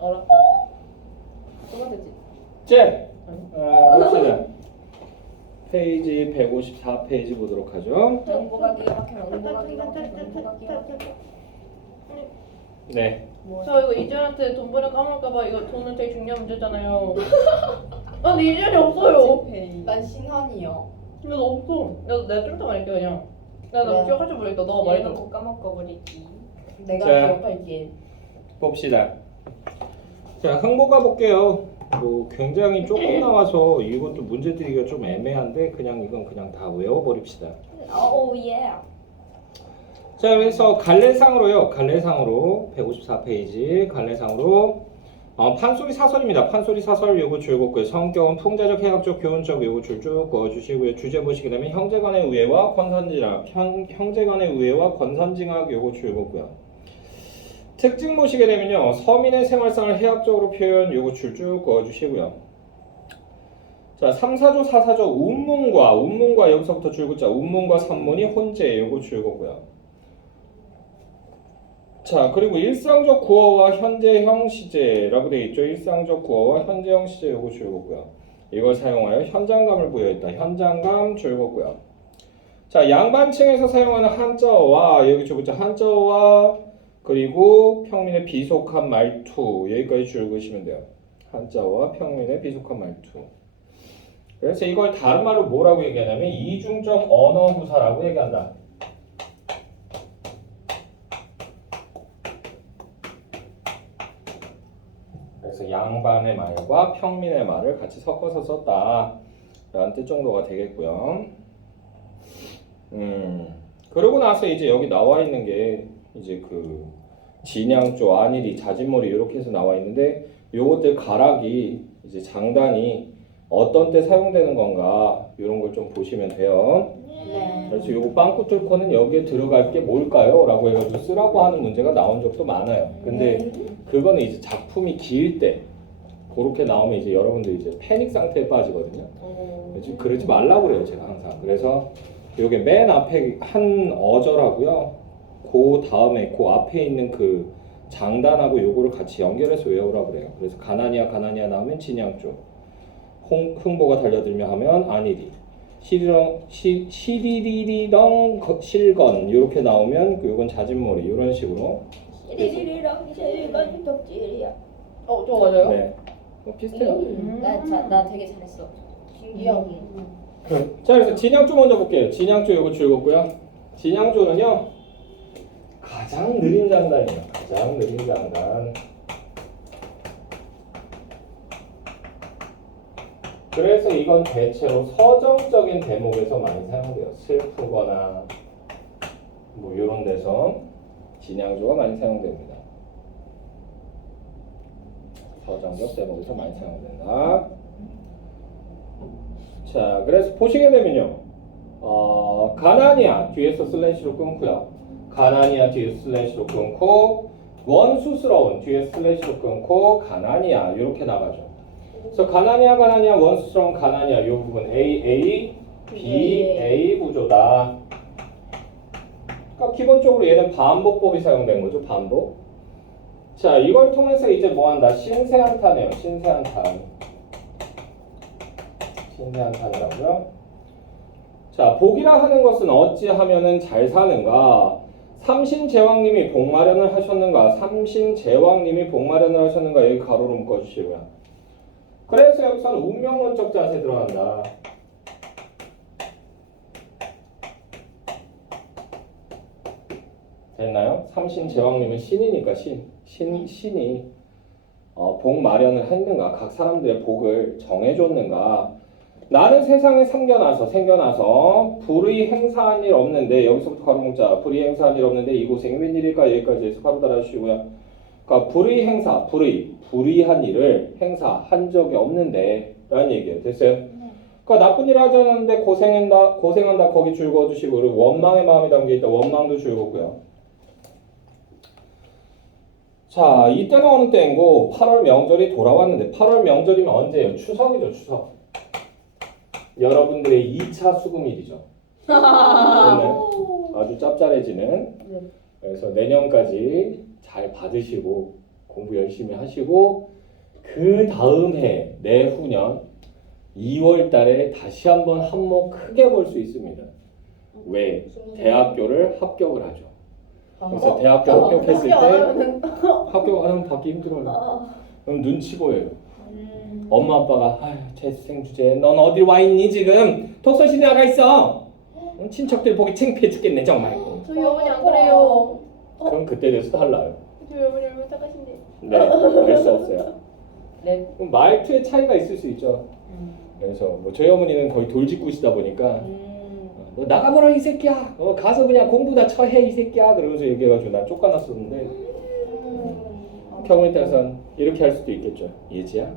알아? 똑같았지? 째! 봅시다. 페이지 154페이지 보도록 하죠. 명보가 기가 막혀. 명보가 기가 막혀. 명보가 기가 막혀. 네. 저 이거 이준한테 돈 버려 까먹을까봐 이거 돈은 되게 중요한 문제잖아요. 아 근데 이준이 없어요. 난 신환이요. 근데 너 없어. 내가 좀 이따 말할게 그냥. 나 그래. 기억할 줄 모르겠다. 너가 말해줘. 얘는 꼭 까먹어버리기. 내가 자. 기억할게. 봅시다. 자, 흥보가 볼게요. 뭐 굉장히 조금 나와서 이것도 문제 드리기가 좀 애매한데 그냥 이건 그냥 다 외워버립시다. 오 예. 자, 그래서 갈래상으로요. 갈래상으로 154페이지 갈래상으로 판소리 사설입니다. 판소리 사설 요거 줄긋고요. 성격은 풍자적, 해학적, 교훈적 요거 줄쭉 그어주시고요. 주제 보시게 되면 형제간의 우애와 권선징악, 형제간의 우애와 권선징악 요거 줄긋고요. 특징 보시게 되면요. 서민의 생활상을 해학적으로 표현 요거 줄쭉 그어주시고요. 자, 3사조, 4사조, 운문과 여기서부터 줄긋자 운문과 산문이 혼재 요거 줄긋고요. 자, 그리고 일상적 구어와 현재형 시제라고 되어 있죠. 일상적 구어와 현재형 시제 요거 줄거고요. 이걸 사용하여 현장감을 부여했다. 현장감 줄거고요. 자, 양반층에서 사용하는 한자어와 여기 줄거자 한자어와 그리고 평민의 비속한 말투 여기까지 줄거시면 돼요. 한자어와 평민의 비속한 말투. 그래서 이걸 다른 말로 뭐라고 얘기하냐면 이중적 언어구사라고 얘기한다. 그래서 양반의 말과 평민의 말을 같이 섞어서 썼다 라는 뜻 정도가 되겠고요. 그러고 나서 이제 여기 나와 있는 게 이제 그 진양조, 안일이, 자진몰이 이렇게 해서 나와 있는데 요것들 가락이 이제 장단이 어떤 때 사용되는 건가 이런 걸 좀 보시면 돼요. 네. 그래서 요거 빵꾸 뚫고는 여기에 들어갈 게 뭘까요? 라고 해가지고 쓰라고 하는 문제가 나온 적도 많아요. 근데 그거는 이제 작품이 길 때 그렇게 나오면 이제 여러분들 이제 패닉 상태에 빠지거든요. 그래서 그러지 말라고 그래요, 제가 항상. 그래서 요게 맨 앞에 한 어절하고요. 그 다음에 그 앞에 있는 그 장단하고 요거를 같이 연결해서 외우라고 그래요. 그래서 가나니아 나오면 진양조, 흥보가 달려들며 하면 안일이, 시리리리렁 실건 이렇게 나오면 요건 자진몰이 이런 식으로. 시리리리랑 실건 덕질이야. 저거 맞아요? 네. 비슷해요. 나 되게 잘했어. 신기하게. 자, 그래서 진양조 먼저 볼게요. 진양조 요거 줄였고요. 진양조는요 가장 느린 장단이에요. 가장 느린 장단. 그래서 이건 대체로 서정적인 대목에서 많이 사용돼요. 슬프거나 뭐 이런 데서 진양조가 많이 사용됩니다. 서정적 대목에서 많이 사용된다. 자, 그래서 보시게 되면요. 가나니아 뒤에서 슬래시로 끊고요. 가나니아 뒤에서 슬래시로 끊고 원수스러운 뒤에서 슬래시로 끊고 가나니아 이렇게 나가죠. 그래서 가나니아 원수스러운 가나니아 이 부분 A B 구조다. 그러니까 기본적으로 얘는 반복법이 사용된 거죠. 반복. 자, 이걸 통해서 이제 뭐 한다? 신세한탄이에요. 신세한탄이라고요. 자, 복이라 하는 것은 어찌하면은 잘 사는가? 삼신제왕님이 복마련을 하셨는가? 삼신제왕님이 복마련을 하셨는가? 여기 가로로 묶어주시고요. 그래서 여기서는 운명론적 자세 들어간다. 됐나요? 삼신제왕님은 신이니까 신이 복 마련을 했는가? 각 사람들의 복을 정해줬는가? 나는 세상에 생겨나서 불의 행사한 일 없는데 여기서부터 가로 문자 불의 행사한 일 없는데 이 고생이 웬일일까? 여기까지 해서 가로 달아주시고요. 그러니까 불의한 일을 행사한 적이 없는데 라는 얘기예요. 됐어요? 그러니까 나쁜 일 하지 않았는데 고생한다 거기 줄 그어주시고 그리고 원망의 마음이 담겨있다. 원망도 줄 그고요. 자, 이때는 어느 때인고 8월 명절이 돌아왔는데 8월 명절이면 언제예요? 추석이죠. 추석. 여러분들의 2차 수금일이죠. 아주 짭짤해지는. 그래서 내년까지 잘 받으시고 공부 열심히 하시고 그 다음 해 내후년 2월 달에 다시 한번 한몫 크게 볼 수 있습니다. 왜? 대학교를 합격을 하죠. 그래서 대학교 합격했을 때 합격 안 하면 받기 힘들어요. 그럼 눈치 보여요. 엄마 아빠가 아휴 재수생 주제 넌 어딜 와 있니 지금? 독서실에 나가 있어. 친척들 보기 창피해 죽겠네 정말. 저희 어머니 안 그래요. 그럼 그때 돼서 달라요. 저희 어머니 얼마나 착하신데. 네, 알 수 없어요. 네. 그럼 말투에 차이가 있을 수 있죠. 그래서 뭐 저희 어머니는 거의 돌직구시다 보니까 너 나가보라 이 새끼야. 가서 그냥 공부나 처해 이 새끼야. 그러면서 얘기해가지고 난 쫓겨났었는데 경우에 따라서는 이렇게 할 수도 있겠죠. 예지야.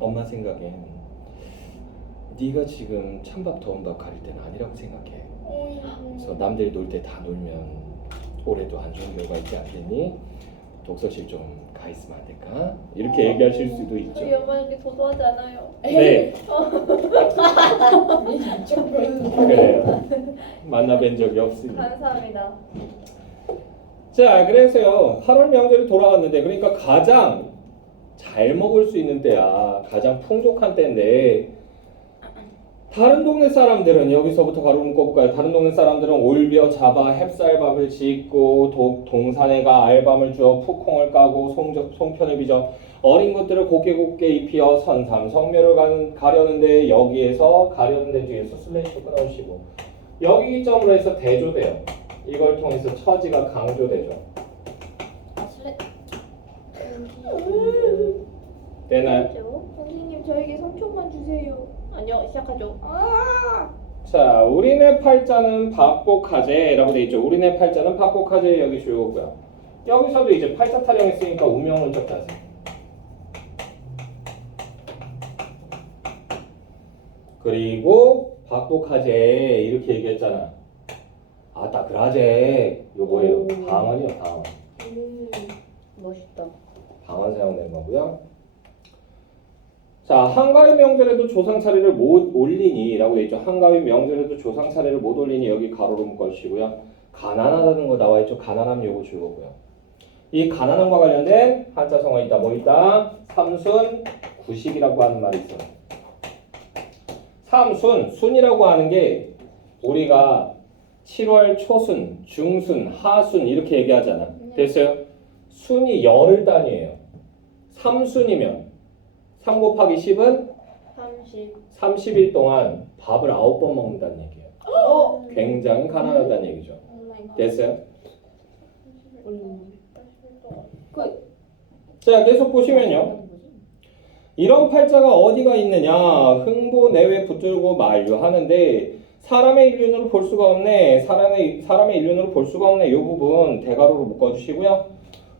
엄마 생각엔 네가 지금 찬밥 더운밥 가릴 때는 아니라고 생각해. 그래서 남들이 놀 때 다 놀면 올해도 안 좋은 결과 있지 않겠니? 독서실 좀 가 있으면 안 될까? 이렇게 얘기하실 수도 있죠. 저희 어머니 도도하지 않아요. 네. 그래요. 만나뵌 적이 없습니다. 감사합니다. 자, 그래서요. 8월 명절이 돌아왔는데 그러니까 가장 잘 먹을 수 있는 때야. 가장 풍족한 때인데 다른 동네 사람들은 여기서부터 가로 묶어볼까요? 다른 동네 사람들은 올벼 잡아 햅쌀밥을 짓고 동산에 가 알밤을 주어 푸콩을 까고 송편을 빚어 어린 것들을 곱게 곱게 입히어 선삼 성묘를 가려는데 여기에서 가려는데 뒤에서 슬래시 끊어주시고 여기 기점으로 해서 대조돼요. 이걸 통해서 처지가 강조되죠. 되나요? 선생님 저에게 3초만 주세요. 아니요, 시작하죠. 자, 우리네 팔자는 박복하제라고 돼 있죠. 우리네 팔자는 박복하제 여기 줄거고요. 여기서도 이제 팔자 타령했으니까 운명론적 자세. 그리고 박복하제 이렇게 얘기했잖아. 아따 그라제 요거예요. 방언이요, 방언. 멋있다. 방언 사용된 거고요. 자, 한가위 명절에도 조상 차례를 못 올리니 라고 돼 있죠. 한가위 명절에도 조상 차례를 못 올리니 여기 가로로 묶어주시고요. 가난하다는 거 나와 있죠. 가난함 요거 줄거고요. 이 가난함과 관련된 한자 성어 있다. 뭐 있다? 삼순 90이라고 하는 말이 있어요. 삼순, 순이라고 하는 게 우리가 7월 초순, 중순, 하순 이렇게 얘기하잖아. 됐어요? 순이 열흘 단위예요. 3순이면 3 곱하기 10은 30일 동안 밥을 9번 먹는다는 얘기예요. 굉장히 가난하다는 얘기죠. 됐어요? 자, 계속 보시면요. 이런 팔자가 어디가 있느냐? 흥보 내외 붙들고 만류하는데 사람의 일륜으로 볼 수가 없네. 사람의 일륜으로 볼 수가 없네. 이 부분 대가로로 묶어주시고요.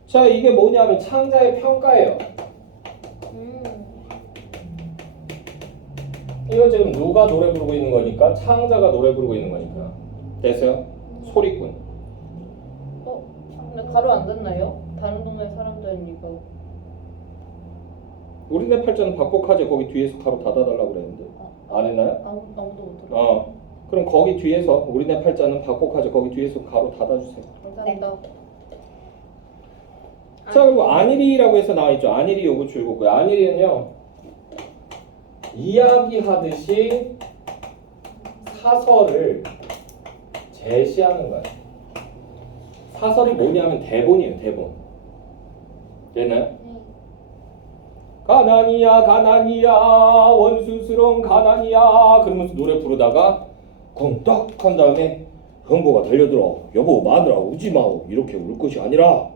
자, 이게 뭐냐면 창자의 평가예요. 이거 지금 누가 노래 부르고 있는 거니까 창자가 노래 부르고 있는 거니까 됐어요? 소리꾼. 근데 가로 안 닿나요? 다른 동네 사람들은 이거. 우리네 팔자는 박복하제 거기 뒤에서 가로 닫아달라고 그랬는데 안 했나요? 아무도 못 들어. 그럼 거기 뒤에서 우리네 팔자는 박복하제 거기 뒤에서 가로 닫아주세요. 감사합니다. 자, 그리고 안일이라고 해서 나와 있죠. 안일이 요거 줄거고요. 안일이는요 이야기하듯이 사설을 제시하는 거예요. 사설이 뭐냐면 대본이에요. 대본. 되나요? 가난이야 가난이야 원수스러운 가난이야 그러면서 노래 부르다가 쿵떡 한 다음에 흥보가 달려들어 여보 마누라 우지마오 이렇게 울 것이 아니라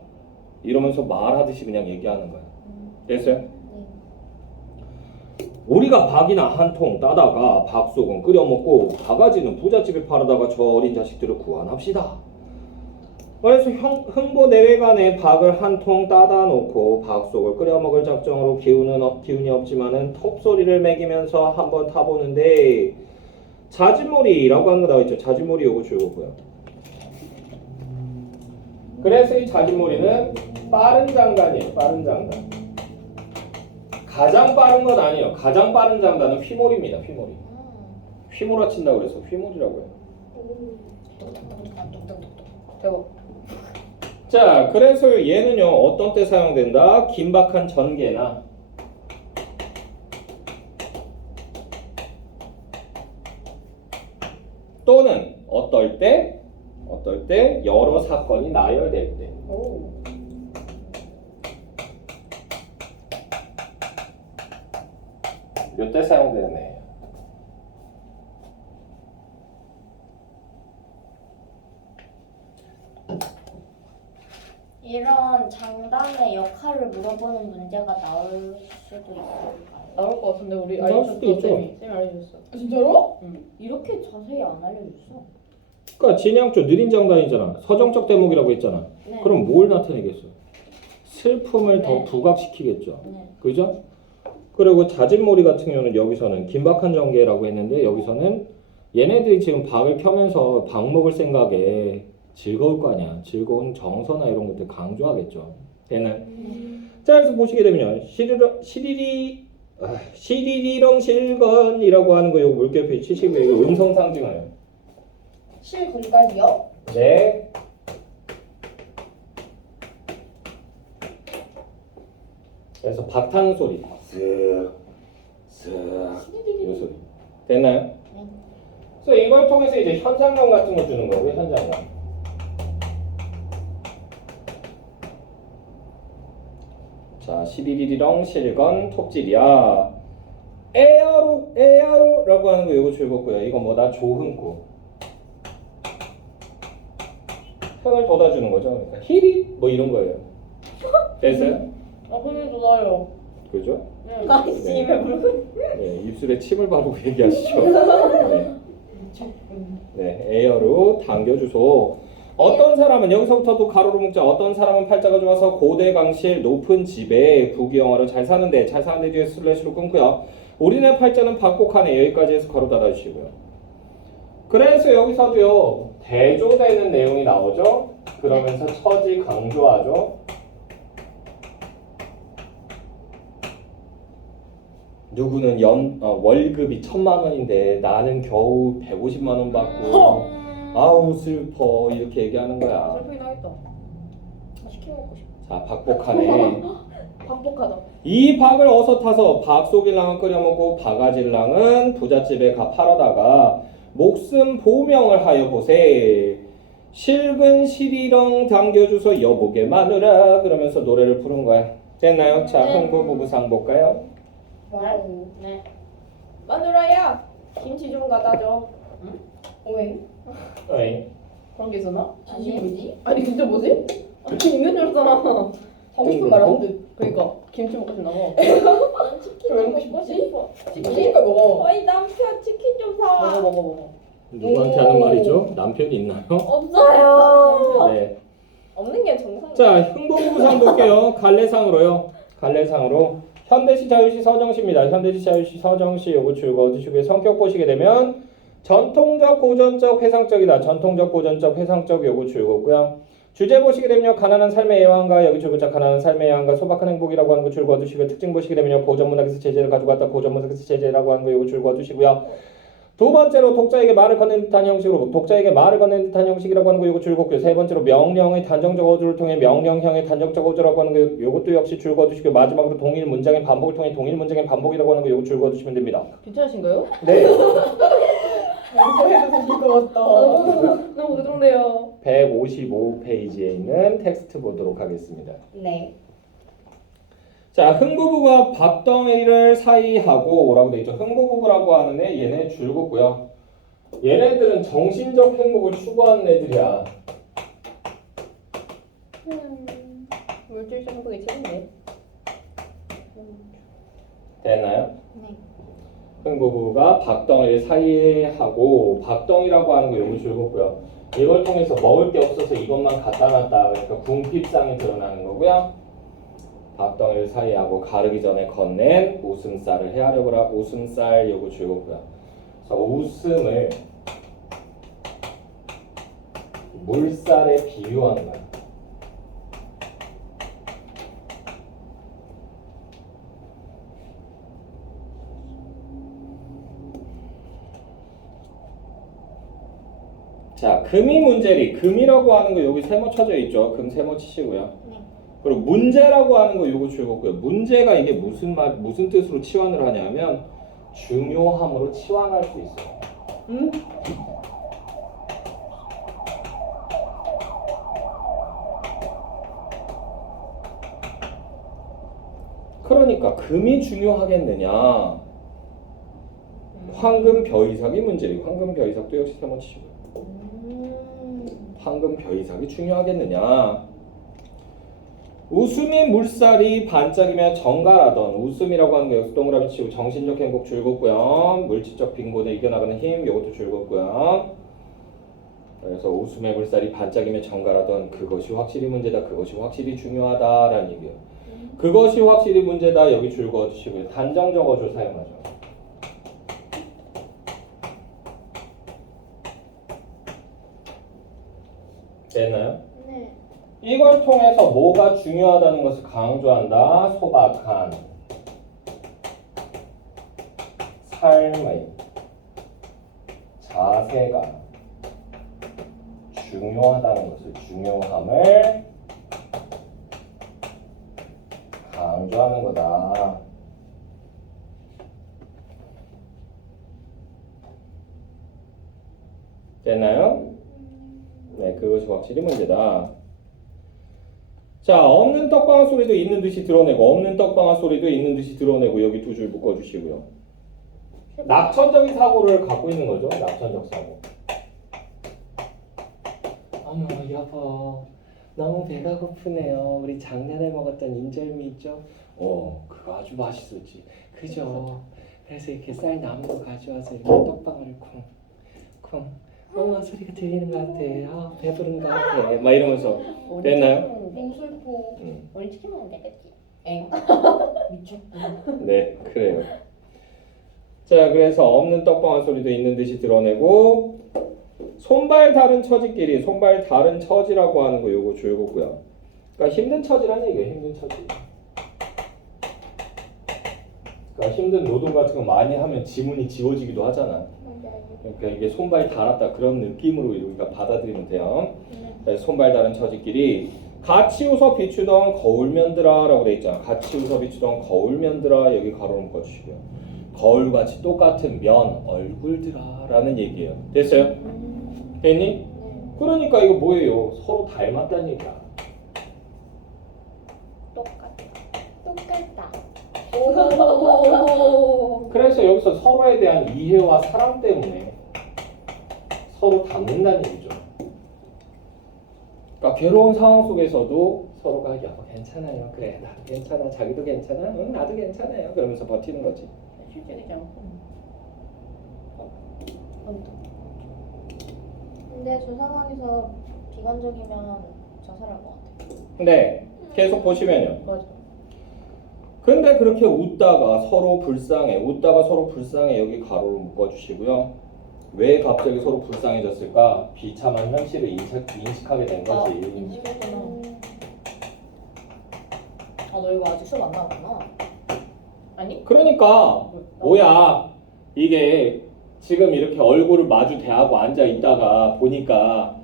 이러면서 말하듯이 그냥 얘기하는 거예요. 됐어요? 우리가 박이나 한 통 따다가 박속은 끓여 먹고 바가지는 부잣집에 팔아다가 저 어린 자식들을 구원합시다. 그래서 흥보 내외간에 박을 한 통 따다 놓고 박속을 끓여 먹을 작정으로 기운이 없지만은 톱소리를 매기면서 한번 타보는데 자진몰이라고 하는 거 나와 있죠. 자진몰이 요거 줄거고요. 그래서 이 자진몰이는 빠른 장단이에요. 빠른 장단. 가장 빠른 건 아니에요. 가장 빠른 장단은 휘몰입니다. 휘몰이. 휘몰아친다고 그래서 휘몰이라고 해요. 대박. 자, 그래서 얘는요 어떤 때 사용된다? 긴박한 전개나 또는 어떨 때 여러 사건이 나열될 때. 오. 몇 때 사용되는 애예요? 이런 장단의 역할을 물어보는 문제가 나올 수도 있을까요? 나올 것 같은데 우리 나올 알려줬어. 수도 있죠. 쌤이 알려줬어. 진짜로? 이렇게 자세히 안 알려줬어. 그러니까 진양조 느린 장단이잖아. 서정적 대목이라고 했잖아. 네. 그럼 뭘 나타내겠어? 슬픔을 더 네. 부각시키겠죠. 네. 그죠? 그리고 자진몰이 같은 경우는 여기서는 긴박한 전개라고 했는데 여기서는 얘네들이 지금 박을 켜면서 박 먹을 생각에 즐거울 거 아니야. 즐거운 정서나 이런 것들 강조하겠죠. 얘는 자, 그래서 보시게 되면요. 시리리렁 실건이라고 하는 거 요거 물결표 치시고요. 이거 음성 상징어예요. 실근까지요? 네. 그래서 바탕 소리. 쓱, 이 소리. 됐나요? 네. 그래서 이걸 통해서 이제 현상감 같은 거 주는 거고요. 현상감. 자, 시리리리렁 실건 톱질이야. 에어로라고 하는 거 요거 즐겁고요. 이건 뭐다? 조흥구. 흥을 돋아주는 거죠. 그러니까 히리 뭐 이런 거예요. 됐어요? 아 흥이 돋아요. 그죠? 네. 아이씨 입에 물고. 네, 입술에 침을 바르고 얘기하시죠. 네. 네, 에어로 당겨주소. 어떤 사람은 여기서부터도 가로로 묶자. 어떤 사람은 팔자가 좋아서 고대 강실 높은 집에 부귀영화로 잘 사는데 뒤에 슬래시로 끊고요. 우리네 팔자는 박복하네. 여기까지 해서 가로 닫아주시고요. 그래서 여기서도요 대조되는 내용이 나오죠. 그러면서 처지 강조하죠. 누구는 월급이 1,000만 원인데 나는 겨우 150만 원 받고 아우 슬퍼 이렇게 얘기하는 거야. 슬프긴 하겠다. 치킨 먹고 싶어. 자, 박복하네. 반복하다. 이 박을 어서 타서 박속일랑은 끓여 먹고 바가질랑은 부잣집에 가 팔아다가 목숨 보명을 하여 보세. 실근 시리렁 당겨주소 여보게 마누라. 그러면서 노래를 부른 거야. 됐나요? 자, 흥부 부부상 볼까요? 와우. 네. 마누라야 김치 좀 갖다 줘. 오행. 어이. 그런 게 있었나? 아니. 뭐지? 아니 진짜 뭐지? 아니 있는 줄 알았잖아. 하고 싶은 말 하는 듯. 그러니까 김치 먹고 싶나 봐. 난 치킨 왜 좀 먹고 먹고 싶지? 싶어. 그러니까 먹어. 어이 남편 치킨 좀 사와. 먹어. 누구한테 하는 말이죠? 남편이 있나요? 없어요. 네. 없는 게 정상. 자, 흥부부부상 볼게요. 갈래상으로요. 갈래상으로 현대시, 자유시, 서정시입니다. 현대시, 자유시, 서정시 요거 줄거 얻으시고요. 성격 보시게 되면 전통적, 고전적, 회상적이다. 전통적, 고전적, 회상적 요거 줄거고요. 주제 보시게 되면요. 가난한 삶의 애환과 여기 줄거자 가난한 삶의 애환과 소박한 행복이라고 하는 거 줄거 얻으시고요. 특징 보시게 되면요. 고전문학에서 제재를 가지고 왔다. 고전문학에서 제재라고 하는 거 요거 줄거 얻으시고요. 두 번째로 독자에게 말을 건넨 듯한 형식으로 독자에게 말을 건넨 듯한 형식이라고 하는 거 요거 줄거고요. 세 번째로 명령의 단정적 어조를 통해 명령형의 단정적 어조라고 하는 거 요것도 역시 줄거 얻으시고요. 마지막으로 동일 문장의 반복을 통해 동일 문장의 반복이라고 하는 거 요거 줄거 얻으시면 됩니다. 괜찮으신가요? 네. 해도 될것 같다. 너무 부드럽네요. 155페이지에 있는 텍스트 보도록 하겠습니다. 네. 자, 흥부부가 밥덩이를 사이하고 라고 되어 있죠. 흥부부부라고 하는 애 얘네 줄거고요. 얘네들은 정신적 행복을 추구하는 애들이야. 물질적 행복이 최고네. 됐나요? 네. 흥부부가 밥덩이를 사이하고 밥덩이라고 하는 거 요거 줄거고요. 이걸 통해서 먹을 게 없어서 이것만 갖다 놨다. 그러니까 궁핍상이 드러나는 거고요. 밥덩이를 사이하고 가르기 전에 건넨 웃음살을 헤아려 보라. 웃음살 요거 줄거고요. 그래서 웃음을 물살에 비유하는 거예요. 자, 금이 문제리. 금이라고 하는 거 여기 세모 쳐져 있죠. 금 세모 치시고요. 네. 그리고 문제라고 하는 거 요거 줄였고요. 문제가 이게 무슨 뜻으로 치환을 하냐면 중요함으로 치환할 수 있어요. 응? 그러니까 금이 중요하겠느냐? 황금 벼이삭이 문제리. 황금 벼이삭도 역시 세모 치시고요. 황금 벼이삭이 중요하겠느냐? 웃음이 물살이 반짝이며 정갈하던 웃음이라고 하는 거 여기서 동그라미 치고 정신적 행복 줄굼고요. 물질적 빈곤에 이겨나가는 힘 이것도 줄굼고요. 그래서 웃음의 물살이 반짝이며 정갈하던 그것이 확실히 문제다. 그것이 확실히 중요하다라는 얘기예요. 그것이 확실히 문제다. 여기 줄 그어주시고요. 단정 적어줄 사용하죠. 됐나요? 네. 이걸 통해서 뭐가 중요하다는 것을 강조한다. 소박한 삶의 자세가 중요하다는 것을 중요함을 강조하는 거다. 됐나요? 네, 그것이 확실히 문제다. 자, 없는 떡방아 소리도 있는 듯이 드러내고 없는 떡방아 소리도 있는 듯이 드러내고 여기 두 줄 묶어주시고요. 낙천적인 사고를 갖고 있는 거죠. 낙천적 사고. 어머 여보 너무 배가 고프네요. 우리 작년에 먹었던 인절미 있죠? 그거 아주 맛있었지. 그죠? 그래서 이렇게 쌀 남은 거 가져와서 이렇게 떡방아를 쿵쿵 어머 소리가 들리는 것 같아. 배부른 것 같아. 막 이러면서 됐나요? 너무 슬퍼. 우리 치킨 먹으면 되겠지. 엥? 미쳤구나. 네, 그래요. 자, 그래서 없는 떡방아 소리도 있는 듯이 드러내고 손발 다른 처지끼리 손발 다른 처지라고 하는 거 요거 줄거고요. 그러니까 힘든 처지란 얘기예요. 힘든 처지. 그러니까 힘든 노동 같은 거 많이 하면 지문이 지워지기도 하잖아. 그러니까 이게 손발 달았다 그런 느낌으로 우리가 받아들이면 돼요. 그래서 손발 다른 처지끼리 같이 웃어 비추던 거울면들아 라고 돼 있잖아. 같이 웃어 비추던 거울면들아 여기 가로 묶어주시고요. 거울같이 똑같은 면 얼굴들아 라는 얘기예요. 됐어요? 됐니? 그러니까 이거 뭐예요? 서로 닮았다는 얘기야. 똑같다. 그래서 여기서 서로에 대한 이해와 사랑 때문에 서로 닮는다는 얘기죠. 그러니까 괴로운 상황 속에서도 서로가 여보 괜찮아요. 그래 나도 괜찮아. 자기도 괜찮아. 응 나도 괜찮아요. 그러면서 버티는 거지. 실제이지 않고. 근데 저 상황에서 비관적이면 자살할 것 같아요. 근데 계속 보시면요. 맞아. 근데 그렇게 웃다가 서로 불쌍해. 여기 가로로 묶어주시고요. 왜 갑자기 서로 불쌍해졌을까? 비참한 현실을 인식하게 된 거지. 인식했구나. 너 이거 아직 수업 안 나왔구나. 아니? 그러니까 뭐야 이게 지금 이렇게 얼굴을 마주 대하고 앉아 있다가 보니까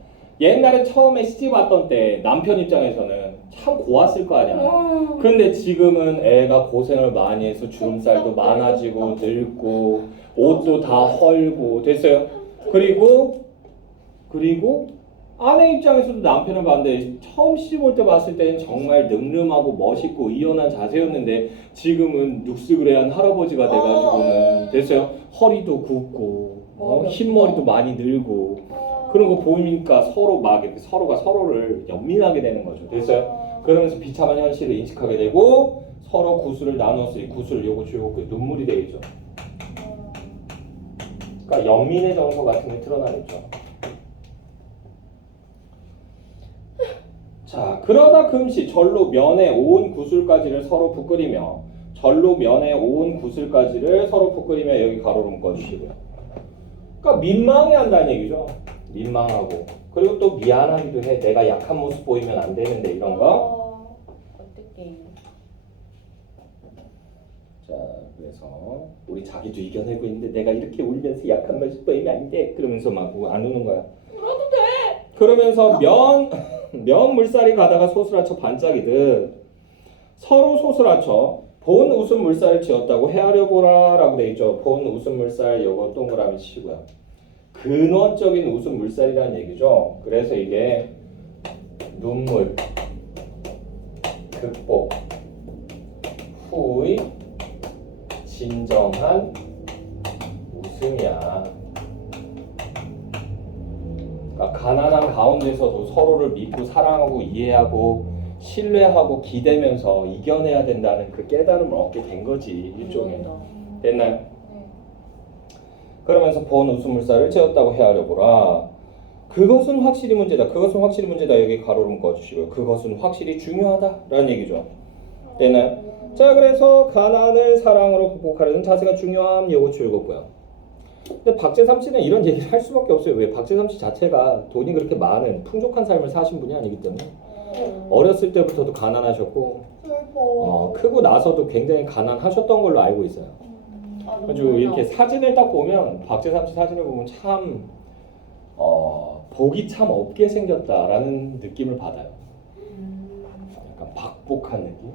옛날에 처음에 시집 왔던 때 남편 입장에서는 참 고왔을 거 아니야. 근데 지금은 애가 고생을 많이 해서 주름살도 많아지고 늙고 옷도 다 헐고 됐어요. 그리고 아내 입장에서도 남편을 봤는데 처음 시집 올 때 봤을 때는 정말 늠름하고 멋있고 의연한 자세였는데 지금은 눅스그레한 할아버지가 돼가지고는 됐어요. 허리도 굽고 흰머리도 많이 늘고 그런 거 보이니까 서로 막 이렇게 서로가 서로를 연민하게 되는 거죠. 됐어요? 그러면서 비참한 현실을 인식하게 되고 서로 구슬을 나눠서 이 구슬을 요거 줄고 눈물이 되겠죠. 그러니까 연민의 정서 같은 게 드러나겠죠. 자, 그러다 금시 절로 면에 온 구슬까지를 서로 부끄리며 여기 가로로 묶어주시고요. 그러니까 민망해한다는 얘기죠. 민망하고 그리고 또 미안하기도 해. 내가 약한 모습 보이면 안 되는데 이런 거. 어떻게? 자, 그래서 우리 자기도 이겨내고 있는데 내가 이렇게 울면서 약한 모습 보이면 안 돼. 그러면서 막 안 우는 거야. 울어도 그러면서 면 물살이 가다가 소스라쳐 반짝이듯 서로 소스라쳐 본 웃음 물살을 지었다고 헤아려 보라라고 돼 있죠. 본 웃음 물살 요거 동그라미 치고요. 근원적인 웃음 물살이라는 얘기죠. 그래서 이게 눈물 극복 후의 진정한 웃음이야. 그러니까 가난한 가운데서도 서로를 믿고 사랑하고 이해하고 신뢰하고 기대면서 이겨내야 된다는 그 깨달음을 얻게 된 거지. 일종의. 됐나요? 그러면서 본 웃음 물살을 지었다고 헤아려 보라. 그것은 확실히 문제다. 그것은 확실히 문제다. 여기 가로로 묶어주시고요. 그것은 확실히 중요하다라는 얘기죠. 됐나요? 자, 그래서 가난을 사랑으로 극복하려는 자세가 중요함. 요거 즐겁고요. 근데 박재삼 씨는 이런 얘기를 할 수밖에 없어요. 왜? 박재삼 씨 자체가 돈이 그렇게 많은 풍족한 삶을 사신 분이 아니기 때문에 어렸을 때부터도 가난하셨고 크고 나서도 굉장히 가난하셨던 걸로 알고 있어요. 아주 이렇게 사진을 딱 보면 박재삼 씨 사진을 보면 참 복이 참 없게 생겼다라는 느낌을 받아요. 약간 박복한 느낌.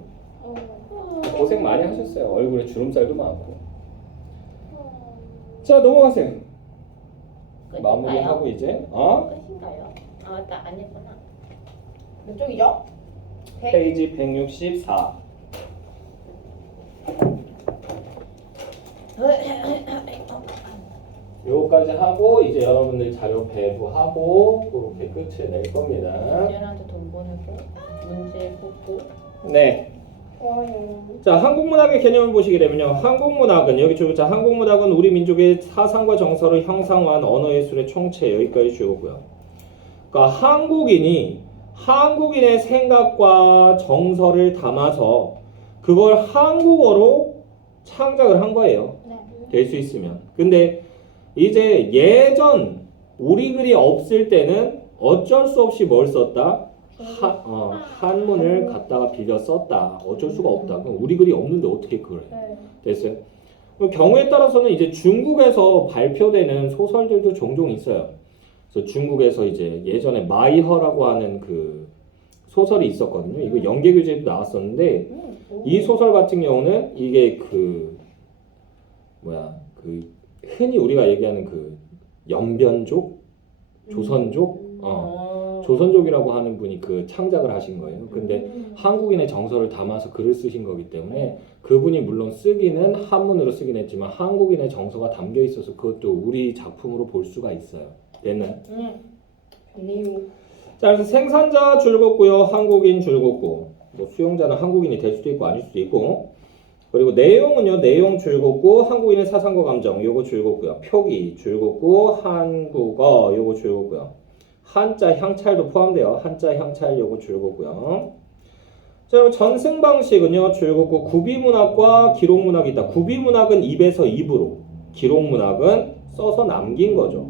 고생 많이 하셨어요. 얼굴에 주름살도 많고. 자, 넘어가세요. 마무리하고 이제 끝인가요? 나 안 했구나. 몇 쪽이죠? 페이지 164. 요거까지 하고 이제 여러분들 자료 배부하고 그렇게 끝을 낼 겁니다. 쟤한테 돈 보내고 문제 뽑고. 네. 자, 한국문학의 개념을 보시게 되면요. 한국문학은 여기 자, 한국문학은 우리 민족의 사상과 정서를 형상화한 언어예술의 총체. 여기까지 주고요. 그러니까 한국인의 생각과 정서를 담아서 그걸 한국어로 창작을 한 거예요. 될 수 있으면. 근데 이제 예전 우리 글이 없을 때는 어쩔 수 없이 뭘 썼다? 한문을 갖다가 빌려 썼다. 어쩔 수가 없다. 그럼 우리 글이 없는데 어떻게 그걸 해? 됐어요? 경우에 따라서는 이제 중국에서 발표되는 소설들도 종종 있어요. 그래서 중국에서 이제 예전에 마이허라고 하는 그 소설이 있었거든요. 이거 연계 교재도 나왔었는데 이 소설 같은 경우는 이게 그 흔히 우리가 얘기하는 그 연변족, 조선족, 조선족이라고 하는 분이 그 창작을 하신 거예요. 근데 한국인의 정서를 담아서 글을 쓰신 거기 때문에 그분이 물론 쓰기는 한문으로 쓰긴 했지만 한국인의 정서가 담겨 있어서 그것도 우리 작품으로 볼 수가 있어요. 됐나요? 자, 그래서 생산자 줄곧고요, 한국인 줄곧고, 뭐 수용자는 한국인이 될 수도 있고 아닐 수도 있고, 그리고 내용은요, 내용 줄곧고 한국인의 사상과 감정 요거 줄곧고요, 표기 줄곧고 한국어 요거 줄곧고요, 한자 향찰도 포함돼요. 한자 향찰 요거 줄곧고요. 자, 그리고 전승 방식은요 줄곧고 구비문학과 기록문학이 있다. 구비문학은 입에서 입으로, 기록문학은 써서 남긴 거죠.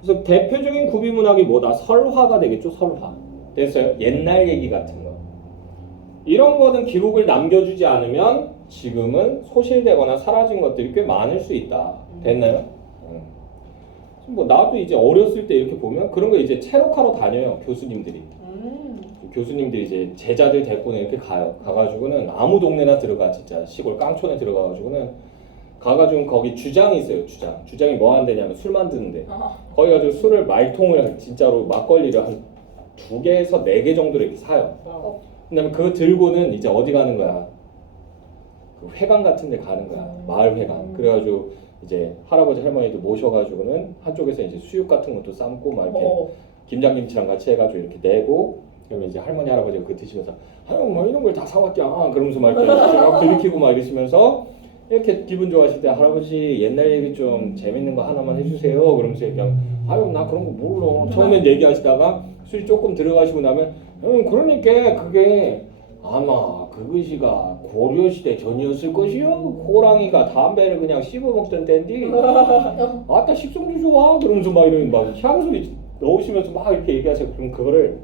그래서 대표적인 구비문학이 뭐다? 설화가 되겠죠. 설화. 됐어요? 옛날 얘기 같은 거. 이런 거는 기록을 남겨주지 않으면 지금은 소실되거나 사라진 것들이 꽤 많을 수 있다. 됐나요? 뭐 나도 이제 어렸을 때 이렇게 보면 그런 거 이제 체록하러 다녀요. 교수님들이. 교수님들이 이제 제자들 데리고는 이렇게 가요. 가가지고는 아무 동네나 들어가. 진짜 시골 깡촌에 들어가가지고는 가가지고 거기 주장이 있어요. 주장이 뭐 하는 데냐면 술 만드는 데. 거기 가지고 술을 말통을 진짜로 막걸리를 한 2개에서 4개 정도를 이렇게 사요. 그다음에 그거 들고는 이제 어디 가는 거야? 그 회관 같은 데 가는 거야. 마을 회관. 그래가지고 이제 할아버지 할머니도 모셔가지고는 한쪽에서 이제 수육 같은 것도 삶고 막 이렇게 김장김치랑 같이 해가지고 이렇게 내고, 그러면 이제 할머니 할아버지가 그 드시면서 아유 뭐 이런 걸 다 사왔냐 그러면서 막 이렇게 막 들이키고 막 이러시면서 이렇게 기분 좋아하실 때 할아버지 옛날 얘기 좀 재밌는 거 하나만 해주세요 그러면서 그냥 아유 나 그런 거 몰라 처음엔 얘기하시다가 술이 조금 들어가시고 나면 그러니까 그게 아마 그것이가 고려시대 전이었을 것이요. 호랑이가 담배를 그냥 씹어먹던 때인데 아따 식성도 좋아 그러면서 막 이런 막 향수리 넣으시면서 막 이렇게 얘기하세요. 그럼 그거를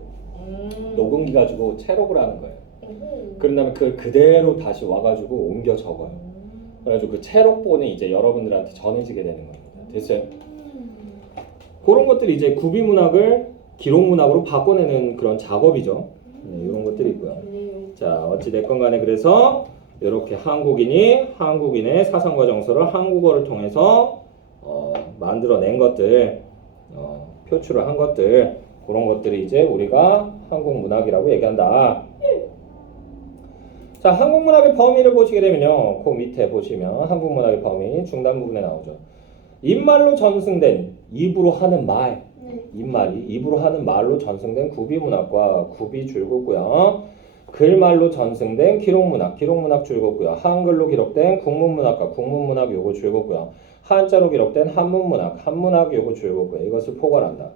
녹음기 가지고 체록을 하는 거예요. 그런 다음에 그걸 그대로 다시 와가지고 옮겨 적어요. 그래가지고 그 체록본이 이제 여러분들한테 전해지게 되는 겁니다. 됐어요? 그런 것들이 이제 구비문학을 기록문학으로 바꿔내는 그런 작업이죠. 네, 이런 것들이 있고요. 자, 어찌됐건 간에 그래서 이렇게 한국인의 사상과 정서를 한국어를 통해서 만들어낸 것들, 표출을 한 것들, 그런 것들이 이제 우리가 한국 문학이라고 얘기한다. 자, 한국 문학의 범위를 보시게 되면요. 그 밑에 보시면 한국 문학의 범위 중단 부분에 나오죠. 입말로 전승된 입으로 하는 말, 입으로 하는 말로 전승된 구비문학과 구비줄굣고요. 글말로 전승된 기록문학 줄굣고요. 한글로 기록된 국문문학과 국문문학 요거 줄굣고요. 한자로 기록된 한문문학 요거 줄굣고요. 이것을 포괄한다.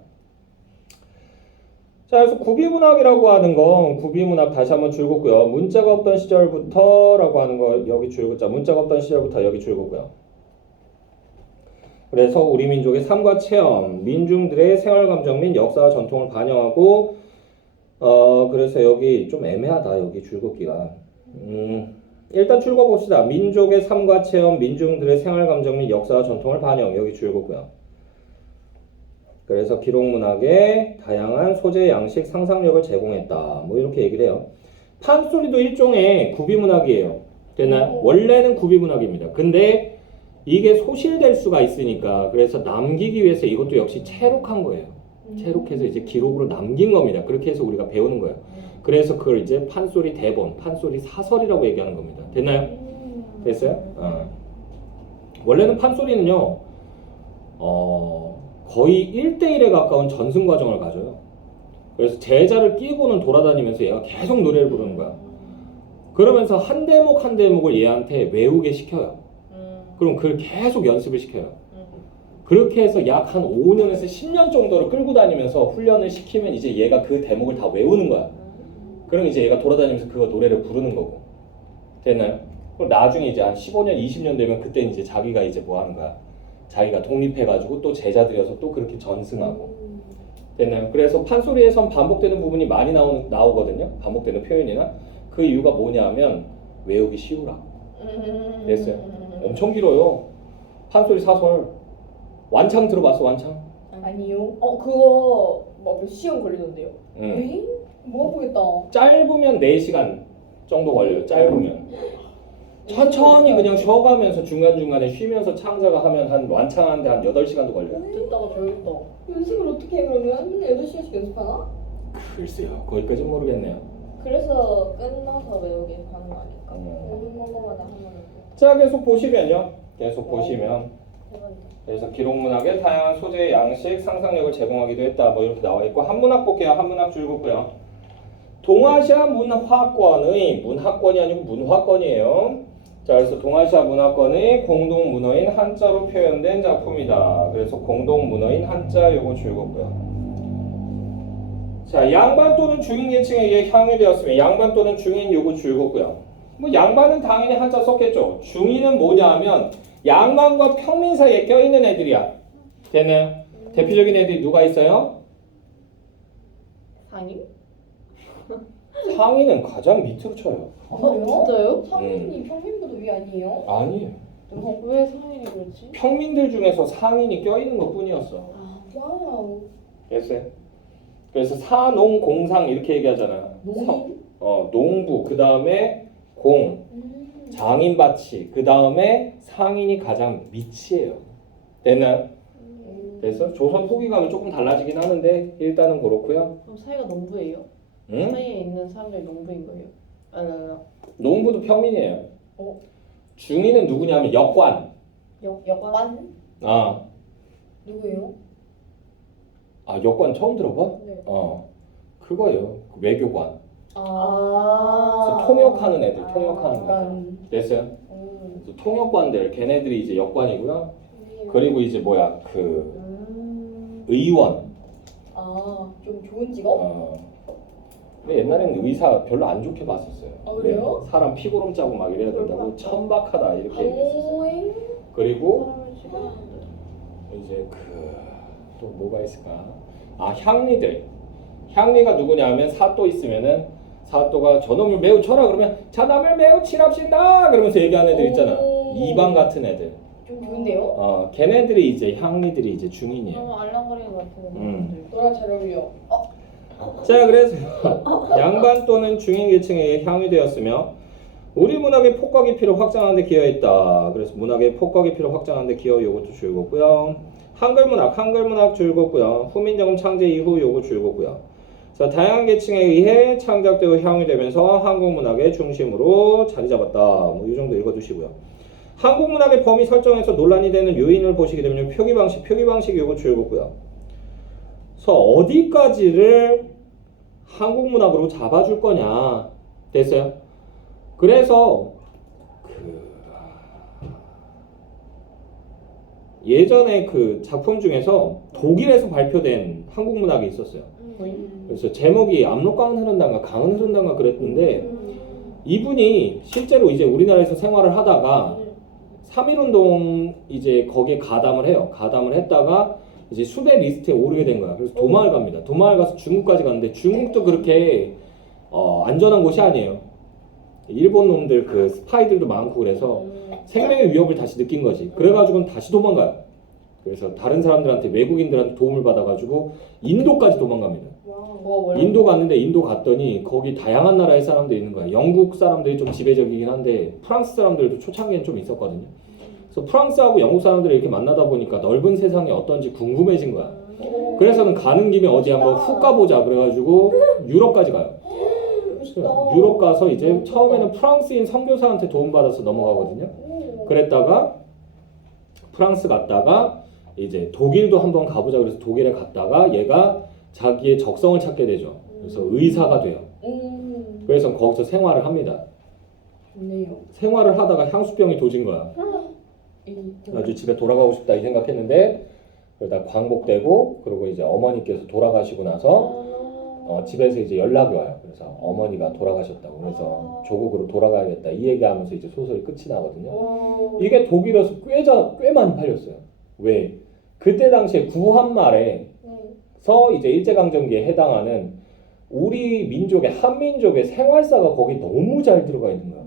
자, 그래서 구비문학이라고 하는 건 구비문학 다시 한번 줄굣고요. 문자가 없던 시절부터라고 하는 거 여기 줄굣자. 문자가 없던 시절부터 여기 줄굣고요. 그래서 우리 민족의 삶과 체험, 민중들의 생활 감정 및 역사와 전통을 반영하고 그래서 여기 좀 애매하다. 여기 줄긋기가. 일단 줄거봅시다. 민족의 삶과 체험, 민중들의 생활 감정 및 역사와 전통을 반영. 여기 줄거고요. 그래서 기록문학에 다양한 소재, 양식, 상상력을 제공했다. 뭐 이렇게 얘기를 해요. 판소리도 일종의 구비문학이에요. 됐나요? 원래는 구비문학입니다. 근데 이게 소실될 수가 있으니까 그래서 남기기 위해서 이것도 역시 채록한 거예요. 채록해서 이제 기록으로 남긴 겁니다. 그렇게 해서 우리가 배우는 거예요. 그래서 그걸 이제 판소리 대본, 판소리 사설이라고 얘기하는 겁니다. 됐나요? 됐어요? 원래는 판소리는요, 거의 1대1에 가까운 전승 과정을 가져요. 그래서 제자를 끼고는 돌아다니면서 얘가 계속 노래를 부르는 거야. 그러면서 한 대목 한 대목을 얘한테 외우게 시켜요. 그럼 그걸 계속 연습을 시켜요. 그렇게 해서 약 한 5년에서 10년 정도를 끌고 다니면서 훈련을 시키면 이제 얘가 그 대목을 다 외우는 거야. 그럼 이제 얘가 돌아다니면서 그거 노래를 부르는 거고. 됐나요? 그럼 나중에 이제 한 15년, 20년 되면 그때 이제 자기가 이제 뭐 하는 거야? 자기가 독립해가지고 또 제자 들여서 또 그렇게 전승하고. 됐나요? 그래서 판소리에선 반복되는 부분이 많이 나오거든요. 반복되는 표현이나. 그 이유가 뭐냐면 외우기 쉬우라. 됐어요? 엄청 길어요. 판소리 사설. 완창 들어봤어, 완창? 아니요. 그거 몇 시간 걸리던데요? 응. 못 보겠다. 짧으면 4시간 정도 걸려요. 짧으면. 천천히 그냥 쉬어가면서 중간중간에 쉬면서 창자가 하면 한 완창하는데 한 8시간도 걸려요. 듣다가 졸겠다. 연습을 어떻게 해 그러면? 8시간씩 연습하나? 글쎄요. 거기까지는 모르겠네요. 그래서 끝나서 외우게 하는 거 아닐까? 오는 거마다 하면 자, 계속 보시면요. 그래서 기록문학의 다양한 소재, 양식, 상상력을 제공하기도 했다. 뭐 이렇게 나와 있고 한문학 볼게요. 한문학 줄굣고요. 동아시아 문학권이 아니고 문화권이에요. 자, 그래서 동아시아 문화권의 공동 문어인 한자로 표현된 작품이다. 그래서 공동 문어인 한자 요거 줄굣고요. 자, 양반 또는 중인 계층에게 향유되었으면 양반 또는 중인 요거 줄굣고요. 뭐 양반은 당연히 한자 썼겠죠. 중인은 뭐냐 하면 양반과 평민 사이에 껴있는 애들이야. 됐나요? 대표적인 애들이 누가 있어요? 상임? 상인은 가장 밑으로 쳐요. 그래요? 진짜요? 상인이 평민보다 위 아니에요? 아니에요. 왜 상임이 그렇지? 평민들 중에서 상인이 껴있는 것 뿐이었어. 와우. 됐어요? 그래서 사농공상 이렇게 얘기하잖아. 농인? 농부, 그 다음에 공, 장인바치, 그 다음에 상인이 가장 밑이에요. 됐나요? 그래서 조선 후기 가면 조금 달라지긴 하는데 일단은 그렇고요. 그럼 사이가 농부예요? 응? 사이에 있는 사람들이 농부인 거예요? 아니요. 농부도 평민이에요. 어? 중인은 누구냐면 역관. 역관? 누구예요? 역관 처음 들어봐? 네. 그거예요. 그 외교관. 아. 그래서 통역하는 애들, 통역하는 애들. 약간. 됐어요? 그래서 통역관들, 걔네들이 이제 역관이고요. 그리고 이제 의원. 좀 좋은 직업? 근데 옛날에는 의사 별로 안 좋게 봤었어요. 그래요? 네, 사람 피고름 짜고 막 이래야 된다고 천박하다 이렇게 얘기했었어요. 오잉? 그리고 사람을 싫어하는데. 이제 또 뭐가 있을까? 향리들. 향리가 누구냐면 사또 있으면은 사또가 저놈을 매우 쳐라 그러면 자남을 매우 칠합신다 그러면서 얘기하는 애들 있잖아. 이방 같은 애들. 좀 좋은데요? 걔네들이 이제 향리들이 이제 중인이에요. 너무 알랑거리는 것 같은. 너랑 잘 어울려. 자, 그래서 양반 또는 중인 계층에 향이 되었으며 우리 문학의 폭과 깊이를 확장하는 데 기여했다. 그래서 문학의 폭과 깊이를 확장하는 데 기여 요것도 줄었고요. 한글 문학 줄었고요. 후민정음 창제 이후 요거 줄었고요. 자, 다양한 계층에 의해 창작되고 향이 되면서 한국 문학의 중심으로 자리 잡았다. 뭐 이 정도 읽어두시고요. 한국 문학의 범위 설정에서 논란이 되는 요인을 보시게 되면 표기 방식 요거 줄었고요. 그래서 어디까지를 한국 문학으로 잡아줄 거냐 됐어요? 그래서 예전에 그 작품 중에서 독일에서 발표된 한국 문학이 있었어요. 그래서 제목이 압록강은 흐른단가 강은 흐른단가 그랬는데 이분이 실제로 이제 우리나라에서 생활을 하다가 3.1운동 이제 거기에 가담을 해요. 가담을 했다가 이제 수배 리스트에 오르게 된 거야. 그래서 도마을 갑니다. 도마을 가서 중국까지 갔는데 중국도 그렇게 안전한 곳이 아니에요. 일본 놈들 그 스파이들도 많고 그래서 생명의 위협을 다시 느낀 거지. 그래가지고는 다시 도망가요. 그래서 다른 사람들한테 외국인들한테 도움을 받아가지고 인도까지 도망갑니다. 인도 갔는데 인도 갔더니 거기 다양한 나라의 사람들이 있는 거야. 영국 사람들이 좀 지배적이긴 한데 프랑스 사람들도 초창기엔 좀 있었거든요. 그래서 프랑스하고 영국 사람들이 이렇게 만나다 보니까 넓은 세상이 어떤지 궁금해진 거야. 그래서는 가는 김에 어디 한번 훅 가보자 그래가지고 유럽까지 가요. 유럽 가서 이제 처음에는 프랑스인 선교사한테 도움받아서 넘어가거든요. 그랬다가 프랑스 갔다가 이제 독일도 한번 가보자 그래서 독일에 갔다가 얘가 자기의 적성을 찾게 되죠. 그래서 의사가 돼요. 그래서 거기서 생활을 합니다. 좋네요. 생활을 하다가 향수병이 도진 거야. 아주 집에 돌아가고 싶다 이 생각했는데 그러다 광복되고 그리고 이제 어머니께서 돌아가시고 나서 집에서 이제 연락이 와요. 그래서 어머니가 돌아가셨다고 그래서 조국으로 돌아가야겠다 이 얘기하면서 이제 소설이 끝이 나거든요. 이게 독일에서 꽤 많이 팔렸어요. 왜? 그때 당시에 구한말에서 이제 일제강점기에 해당하는 우리 민족의 한민족의 생활사가 거기 너무 잘 들어가 있는 거야.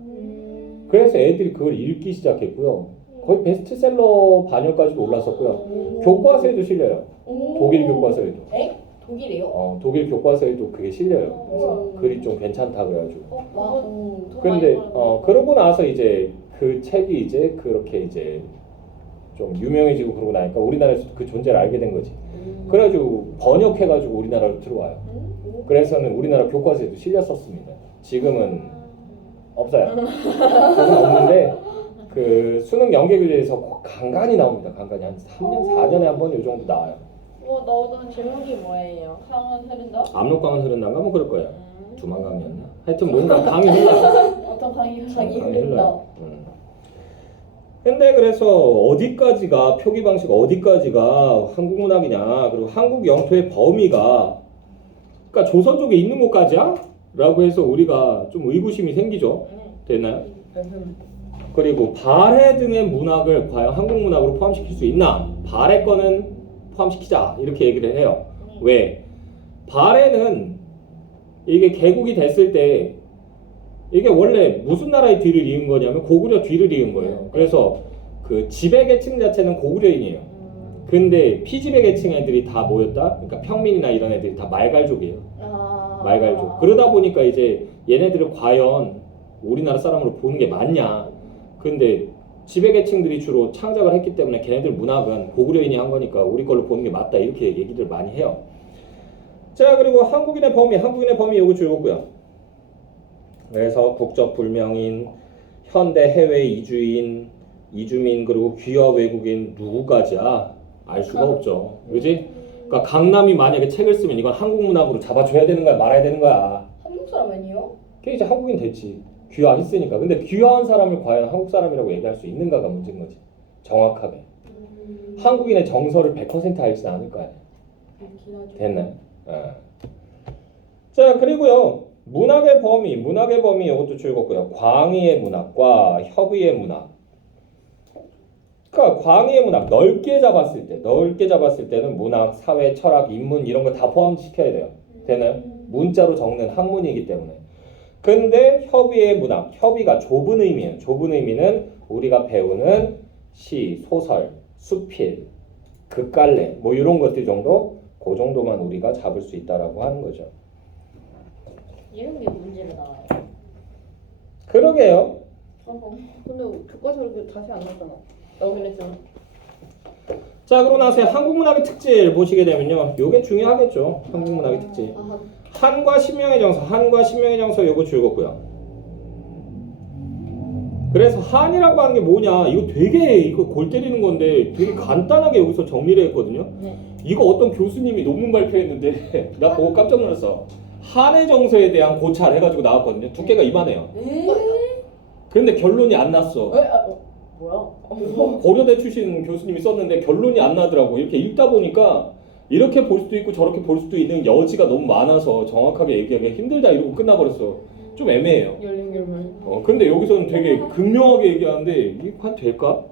그래서 애들이 그걸 읽기 시작했고요. 거의 베스트셀러 반열까지도 올랐었고요. 교과서에도 실려요. 독일 교과서에도. 독일이에요? 독일 교과서에도 그게 실려요. 그래서 글이 좀 괜찮다 그래가지고. 네. 근데 그러고 나서 이제 그 책이 이제 그렇게 이제 좀 유명해지고 그러고 나니까 우리나라에서 그 존재를 알게 된 거지. 그래가지고 번역해가지고 우리나라로 들어와요. 그래서는 우리나라 교과서에도 실렸었습니다. 지금은 없어요. 지금은 없는데 그 수능 연계 교재에서 간간히 나옵니다. 간간히 한 3년, 4년에 한 번 이 정도 나와요. 나오던 제목이 뭐예요? 강은 흐른다? 압록강은 흐른단가 뭐 그럴 거예요. 두만강이었나? 하여튼 뭔가 강이 흘러요. 어떤 강이 흘러요. 근데 그래서 어디까지가 표기 방식 어디까지가 한국 문학이냐 그리고 한국 영토의 범위가 그러니까 조선 쪽에 있는 곳까지야? 라고 해서 우리가 좀 의구심이 생기죠. 됐나요? 그리고 발해 등의 문학을 과연 한국 문학으로 포함시킬 수 있나? 발해 거는 포함시키자 이렇게 얘기를 해요. 왜? 발해는 이게 개국이 됐을 때 이게 원래 무슨 나라의 뒤를 이은 거냐면 고구려 뒤를 이은 거예요. 그래서 그 지배계층 자체는 고구려인이에요. 근데 피지배계층 애들이 다 모였다? 그러니까 평민이나 이런 애들이 다 말갈족이에요. 말갈족. 그러다 보니까 이제 얘네들을 과연 우리나라 사람으로 보는 게 맞냐? 근데 지배계층들이 주로 창작을 했기 때문에 걔네들 문학은 고구려인이 한 거니까 우리 걸로 보는 게 맞다 이렇게 얘기들 많이 해요. 자 그리고 한국인의 범위 요거 줄었고요. 그래서 국적 불명인, 현대 해외 이주인, 이주민 그리고 귀화 외국인 누구까지야 알 수가 없죠. 그지? 그러니까 강남이 만약에 책을 쓰면 이건 한국 문학으로 잡아줘야 되는 거야 말아야 되는 거야. 한국 사람 아니에요? 걔 이제 한국인 됐지. 귀화했으니까. 근데 귀화한 사람을 과연 한국 사람이라고 얘기할 수 있는가가 문제인 거지. 정확하게. 한국인의 정서를 100% 알지는 않을 거 아니야. 됐나요? 자 그리고요. 문학의 범위 이것도 줄었고요. 광의의 문학과 협의의 문학. 그러니까 광의의 문학 넓게 잡았을 때는 문학, 사회, 철학, 인문 이런 거 다 포함시켜야 돼요. 되나요? 문자로 적는 학문이기 때문에. 근데 협의의 문학, 협의가 좁은 의미예요. 좁은 의미는 우리가 배우는 시, 소설, 수필, 극갈래 뭐 이런 것들 정도 그 정도만 우리가 잡을 수 있다라고 하는 거죠. 이런 게 문제로 나와요. 그러게요. 근데 교과서에 그 자세히 안 나왔잖아. 나오긴 했잖아. 자, 그러고 나서 한국문학의 특질 보시게 되면요. 요게 중요하겠죠. 한국문학의 특질. 한과 신명의 정서, 한과 신명의 정서 요거 즐겁고요. 그래서 한이라고 하는 게 뭐냐? 이거 되게 이거 골 때리는 건데 되게 간단하게 여기서 정리를 했거든요. 네. 이거 어떤 교수님이 논문 발표했는데 나 보고 깜짝 놀랐어. 한의 정서에 대한 고찰 해가지고 나왔거든요. 두께가 이만해요. 그런데 결론이 안 났어. 뭐야? 고려대 출신 교수님이 썼는데 결론이 안 나더라고. 이렇게 읽다 보니까 이렇게 볼 수도 있고 저렇게 볼 수도 있는 여지가 너무 많아서 정확하게 얘기하기 힘들다 이러고 끝나버렸어. 좀 애매해요. 열린 결말. 근데 여기서는 되게 극명하게 얘기하는데 이게 과연 될까?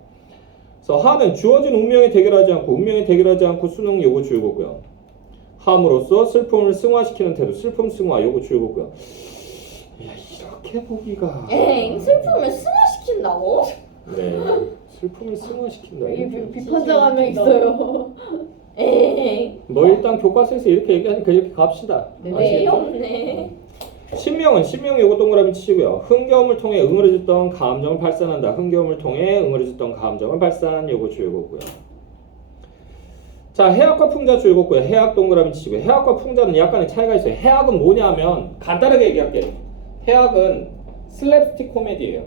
그래서 하는 주어진 운명에 대결하지 않고 운명에 대결하지 않고 수능 요거 줄거고요. 함으로써 슬픔을 승화시키는 태도, 슬픔 승화 요거 줄거고요. 야, 이렇게 보기가 엥 슬픔을 승화시킨다고? 네, 슬픔을 승화시킨다. 이게 비판자가 한 명 있어요. 엥 뭐 일단 교과서에서 이렇게 얘기하니까 이렇게 갑시다. 네. 아시겠죠? 없네. 신명은 요거 동그라미 치시고요. 흥겨움을 통해 응어려졌던 감정을 발산한다. 흥겨움을 통해 응어려졌던 감정을 발산 요거 줄거고요. 자, 해악과 풍자 줄거고요. 해악 동그라미 치시고요. 해악과 풍자는 약간의 차이가 있어요. 해악은 뭐냐면 간단하게 얘기할게요. 해악은 슬랩스틱 코미디예요.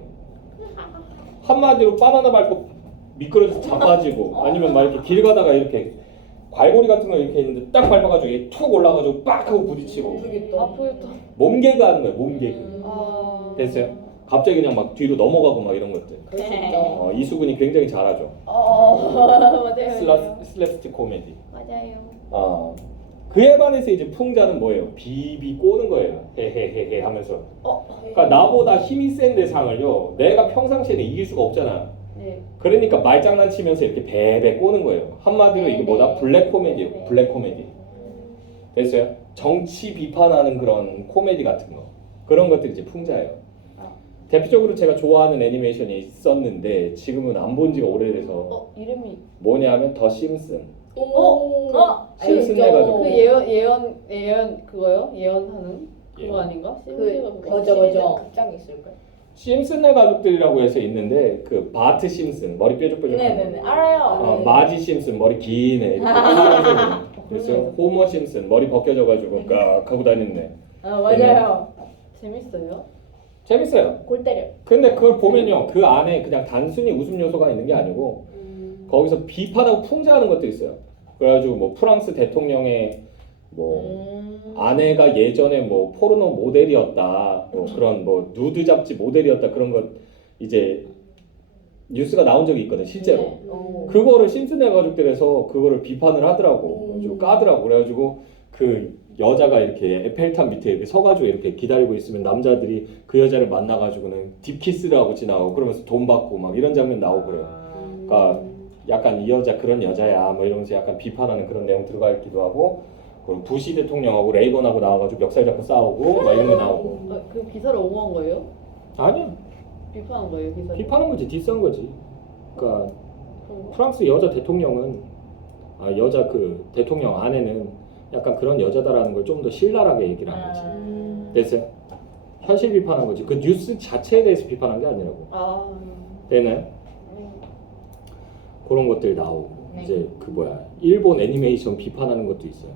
한마디로 바나나 밟고 미끄러져서 자빠지고 아니면 막 이렇게 길 가다가 이렇게 갈고리 같은 거 이렇게 있는데 딱 밟아가지고 이게 툭 올라가지고 빡 하고 부딪히고 아프겠다. 몸개그 하는 거예요. 몸개그. 아. 됐어요? 갑자기 그냥 막 뒤로 넘어가고 막 이런 것들. 진짜. 이수근이 굉장히 잘하죠. 맞아요. 슬랩스틱 코미디. 맞아요. 그에 반해서 이제 풍자는 뭐예요? 비비 꼬는 거예요. 헤헤헤헤 하면서. 그러니까 나보다 힘이 센 대상을요. 내가 평상시에는 이길 수가 없잖아. 네. 그러니까 말장난치면서 이렇게 베베 꼬는 거예요. 한마디로 이게 뭐다? 블랙 코미디예요. 블랙 코미디. 됐어요? 정치 비판하는 그런 코미디 같은 거. 그런 것들이 이제 풍자예요. 대표적으로 제가 좋아하는 애니메이션이 있었는데 지금은 안 본 지가 오래돼서 이름이 뭐냐면 더 심슨. 심슨 해가지고. 그 예언 그거요? 예언하는 그거 아닌가? 맞아. 극장이 있을까요? 심슨의 가족들이라고 해서 있는데 그 바트 심슨 머리 뾰족뾰족한 네네네 알아요. 마지 심슨 머리 긴 애. 그래서 호머 심슨 머리 벗겨져가지고 깍 하고 다니는 애. 맞아요. 재밌어요? 재밌어요. 골 때려. 근데 그걸 보면요 그 안에 그냥 단순히 웃음 요소가 있는 게 아니고 거기서 비판하고 풍자하는 것도 있어요. 그래가지고 뭐 프랑스 대통령의 뭐 아내가 예전에 뭐 포르노 모델이었다, 뭐 그런 뭐 누드 잡지 모델이었다 그런 것 이제 뉴스가 나온 적이 있거든 실제로. 그거를 심슨의 가족들에서 그거를 비판을 하더라고. 그래가지고 까더라고. 그래가지고 그 여자가 이렇게 에펠탑 밑에 이렇게 서가지고 이렇게 기다리고 있으면 남자들이 그 여자를 만나가지고는 딥키스를 하고 지나고 그러면서 돈 받고 막 이런 장면 나오고 그래요. 그러니까 약간 이 여자 그런 여자야 뭐 이러면서 약간 비판하는 그런 내용 들어가 있기도 하고. 그리고 부시 대통령하고 레이건하고 나와가지고 멱살 잡고 싸우고 막 이런 거 나오고. 그 기사를 옹호한 거예요? 아니야. 비판한 거예요, 기사를? 비판한 거지, 디스한 거지. 그러니까 프랑스 여자 대통령은 여자 그 대통령 아내는 약간 그런 여자다라는 걸 좀 더 신랄하게 얘기를 한 거지. 됐어요? 현실 비판한 거지. 그 뉴스 자체에 대해서 비판한 게 아니라고. 되나요? 그런 것들 나오고. 이제 그 뭐야 일본 애니메이션 비판하는 것도 있어요.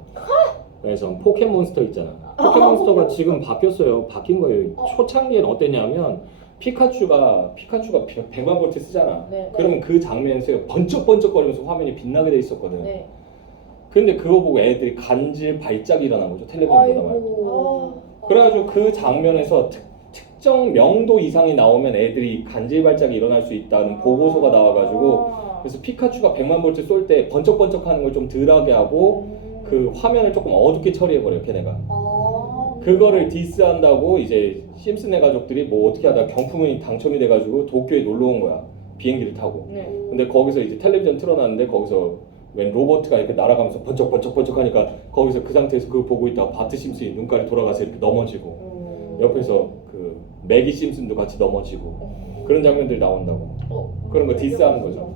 그래서 포켓몬스터 있잖아. 포켓몬스터가 지금 바뀌었어요. 바뀐 거예요. 초창기엔 어땠냐면 피카츄가 100만 볼트 쓰잖아. 그러면 그 장면에서 번쩍번쩍거리면서 화면이 빛나게 돼 있었거든. 근데 그거 보고 애들이 간질 발작이 일어난 거죠. 텔레비전 보다 말고. 그래가지고 그 장면에서 특정 명도 이상이 나오면 애들이 간질 발작이 일어날 수 있다는 보고서가 나와가지고 그래서 피카츄가 100만 볼트 쏠 때 번쩍번쩍하는 걸 좀 덜하게 하고 그 화면을 조금 어둡게 처리해버려요 걔네가. 그거를 디스한다고 이제 심슨의 가족들이 뭐 어떻게 하다가 경품이 당첨이 돼가지고 도쿄에 놀러 온 거야. 비행기를 타고. 근데 거기서 이제 텔레비전 틀어놨는데 거기서 웬 로버트가 이렇게 날아가면서 번쩍번쩍 하니까 거기서 그 상태에서 그거 보고 있다가 바트 심슨이 눈깔이 돌아가서 이렇게 넘어지고 옆에서 그 매기 심슨도 같이 넘어지고 그런 장면들이 나온다고. 그런 거 디스하는 거죠.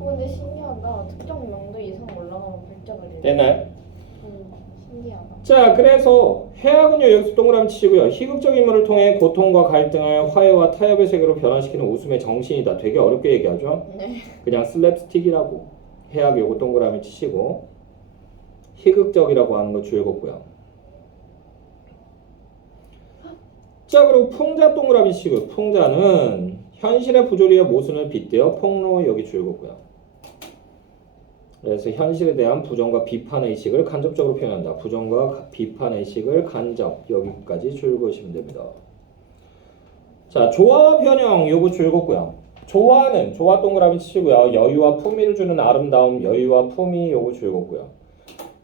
근데 신기하다. 특정 명도 이상 올라가면 발작을 해. 됐나요? 신기하다. 자, 그래서 해악은요 여기서 동그라미 치시고요. 희극적 인물을 통해 고통과 갈등을 화해와 타협의 세계로 변화시키는 웃음의 정신이다. 되게 어렵게 얘기하죠. 네. 그냥 슬랩스틱이라고. 해악 요거 동그라미 치시고 희극적이라고 하는 거 줄였고요. 자, 그리고 풍자 동그라미 치고요. 풍자는 현실의 부조리와 모순을 빗대어 폭로 여기 줄였고요. 그래서 현실에 대한 부정과 비판의 의식을 간접적으로 표현한다. 부정과 비판의 의식을 간접 여기까지 줄거시면 됩니다. 자, 조화와 변형 요거 줄였고요. 조화는 조화 동그라미 치고요. 여유와 품위를 주는 아름다움 여유와 품위 요거 줄였고요.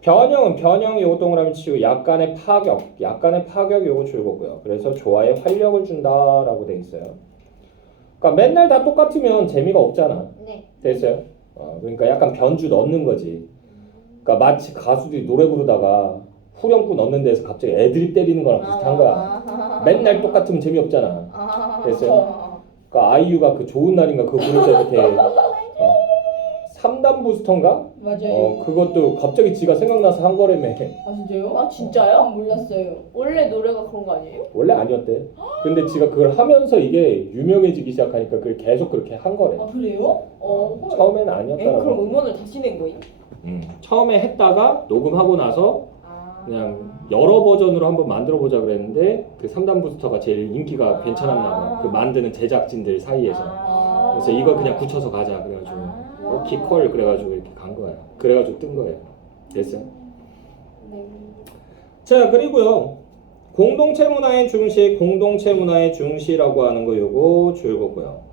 변형은 변형 요거 동그라미 치고 약간의 파격 요거 줄였고요. 그래서 조화에 활력을 준다라고 돼 있어요. 그러니까 맨날 다 똑같으면 재미가 없잖아. 네. 됐어요? 그러니까 약간 변주 넣는 거지. 그러니까 마치 가수들이 노래 부르다가 후렴구 넣는 데서 갑자기 애드립 때리는 거랑 비슷한 거야. 맨날 똑같으면 재미없잖아. 됐어요? 그러니까 아이유가 그 좋은 날인가 그거 부를 때 이렇게 3단 부스터인가? 맞아요. 그것도 갑자기 지가 생각나서 한 거라며. 아 진짜요? 아 진짜요? 몰랐어요. 원래 노래가 그런 거 아니에요? 원래 아니었대. 근데 지가 그걸 하면서 이게 유명해지기 시작하니까 그걸 계속 그렇게 한 거래. 아 그래요? 처음에는 그럼 아니었다라고. 음원을 다시 낸 거예요? 처음에 했다가 녹음하고 나서 그냥 여러 버전으로 한번 만들어 보자 그랬는데 그 3단 부스터가 제일 인기가 괜찮았나 봐. 그 만드는 제작진들 사이에서. 그래서 이걸 그냥 붙여서 가자 그래가지고 키콜 그래가지고 이렇게 간 거야. 그래가지고 뜬 거예요. 됐어? 자, 그리고요 공동체 문화의 중시라고 하는 거 요거 줄거고요.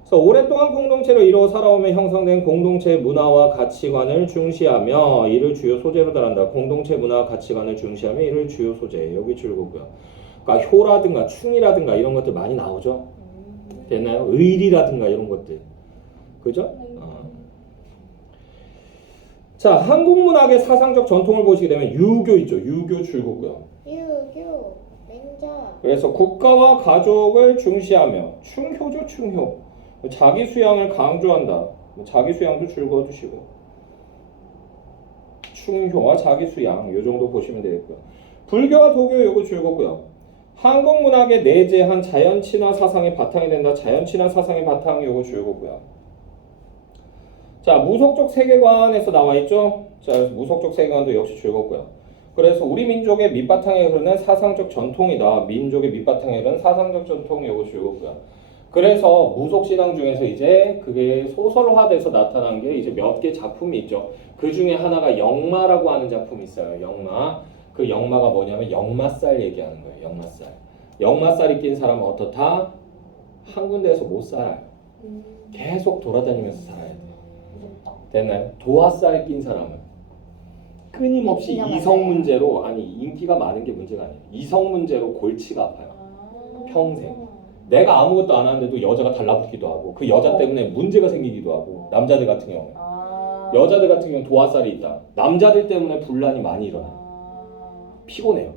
그래서 오랫동안 공동체로 이루어 살아오며 형성된 공동체의 문화와 가치관을 중시하며 이를 주요 소재로 달한다. 공동체 문화 가치관을 중시하며 이를 주요 소재 여기 줄거고요. 그러니까 효라든가 충이라든가 이런 것들 많이 나오죠. 됐나요? 의리라든가 이런 것들. 그죠? 자, 한국 문학의 사상적 전통을 보시게 되면 유교 있죠. 유교 줄거고요. 유교 맹자. 그래서 국가와 가족을 중시하며 충효죠. 충효. 자기 수양을 강조한다. 자기 수양도 줄거 두시고. 충효와 자기 수양 요 정도 보시면 되겠고요. 불교와 도교 요거 줄거고요. 한국 문학에 내재한 자연 친화 사상의 바탕이 된다. 자연 친화 사상의 바탕 요거 줄거고요. 자, 무속적 세계관에서 나와 있죠. 자, 무속적 세계관도 역시 줄거고요. 그래서 우리 민족의 밑바탕에 흐르는 사상적 전통이다. 민족의 밑바탕에 흐르는 사상적 전통 요거 줄거고요. 그래서 무속 신앙 중에서 이제 그게 소설화돼서 나타난 게 이제 몇 개 작품이 있죠. 그 중에 하나가 영마라고 하는 작품이 있어요. 영마. 그 영마가 뭐냐면 역마살 얘기하는 거예요. 역마살. 역마살이 낀 사람은 어떻다? 한 군데에서 못 살아요. 계속 돌아다니면서 살아야 돼요. 됐나요? 도화살이 낀 사람은 끊임없이 이성 문제로 아니 인기가 많은 게 문제가 아니에요. 이성 문제로 골치가 아파요. 평생. 내가 아무것도 안 하는데도 여자가 달라붙기도 하고 그 여자 때문에 문제가 생기기도 하고 남자들 같은 경우에 여자들 같은 경우는 도화살이 있다. 남자들 때문에 분란이 많이 일어나요. 피곤해요.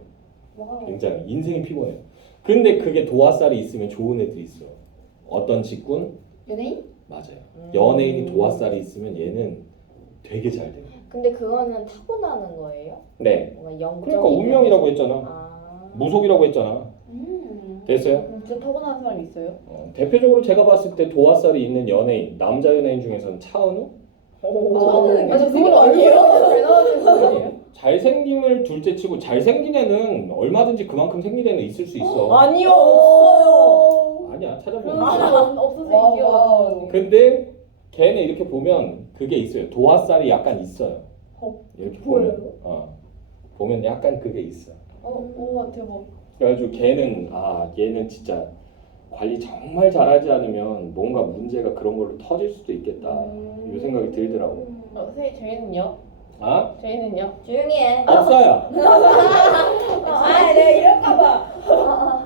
굉장히 인생이 피곤해요. 근데 그게 도화살이 있으면 좋은 애들이 있어요. 어떤 직군? 연예인? 맞아요. 연예인이 도화살이 있으면 얘는 되게 잘 돼요. 근데 그거는 타고나는 거예요? 네. 뭔가 영적인. 그러니까 운명이라고 했잖아. 아. 무속이라고 했잖아. 됐어요? 진짜 타고난 사람 있어요? 대표적으로 제가 봤을 때 도화살이 있는 연예인, 남자 연예인 중에서는 차은우? 저는 맞아, 그거 그거 아니에요? 잘 나오는 거예요? 잘생김을 둘째치고 잘생긴 애는 얼마든지 그만큼 생긴 애는 있을 수 있어. 아니요, 없어요. 아니야, 찾아보면. 그런 사람 없으세요. 와, 기억 안 와. 나요. 근데 걔는 이렇게 보면 그게 있어요. 도화살이 약간 있어요. 이렇게 보면. 보면 약간 그게 있어. 우와, 대박. 그래가지고 걔는 얘는 진짜 관리 정말 잘하지 않으면 뭔가 문제가 그런 걸로 터질 수도 있겠다. 이 생각이 들더라고. 선생님, 저희는요? 아? 저희는요? 조용히 해. 없어요. 내가 이럴까봐.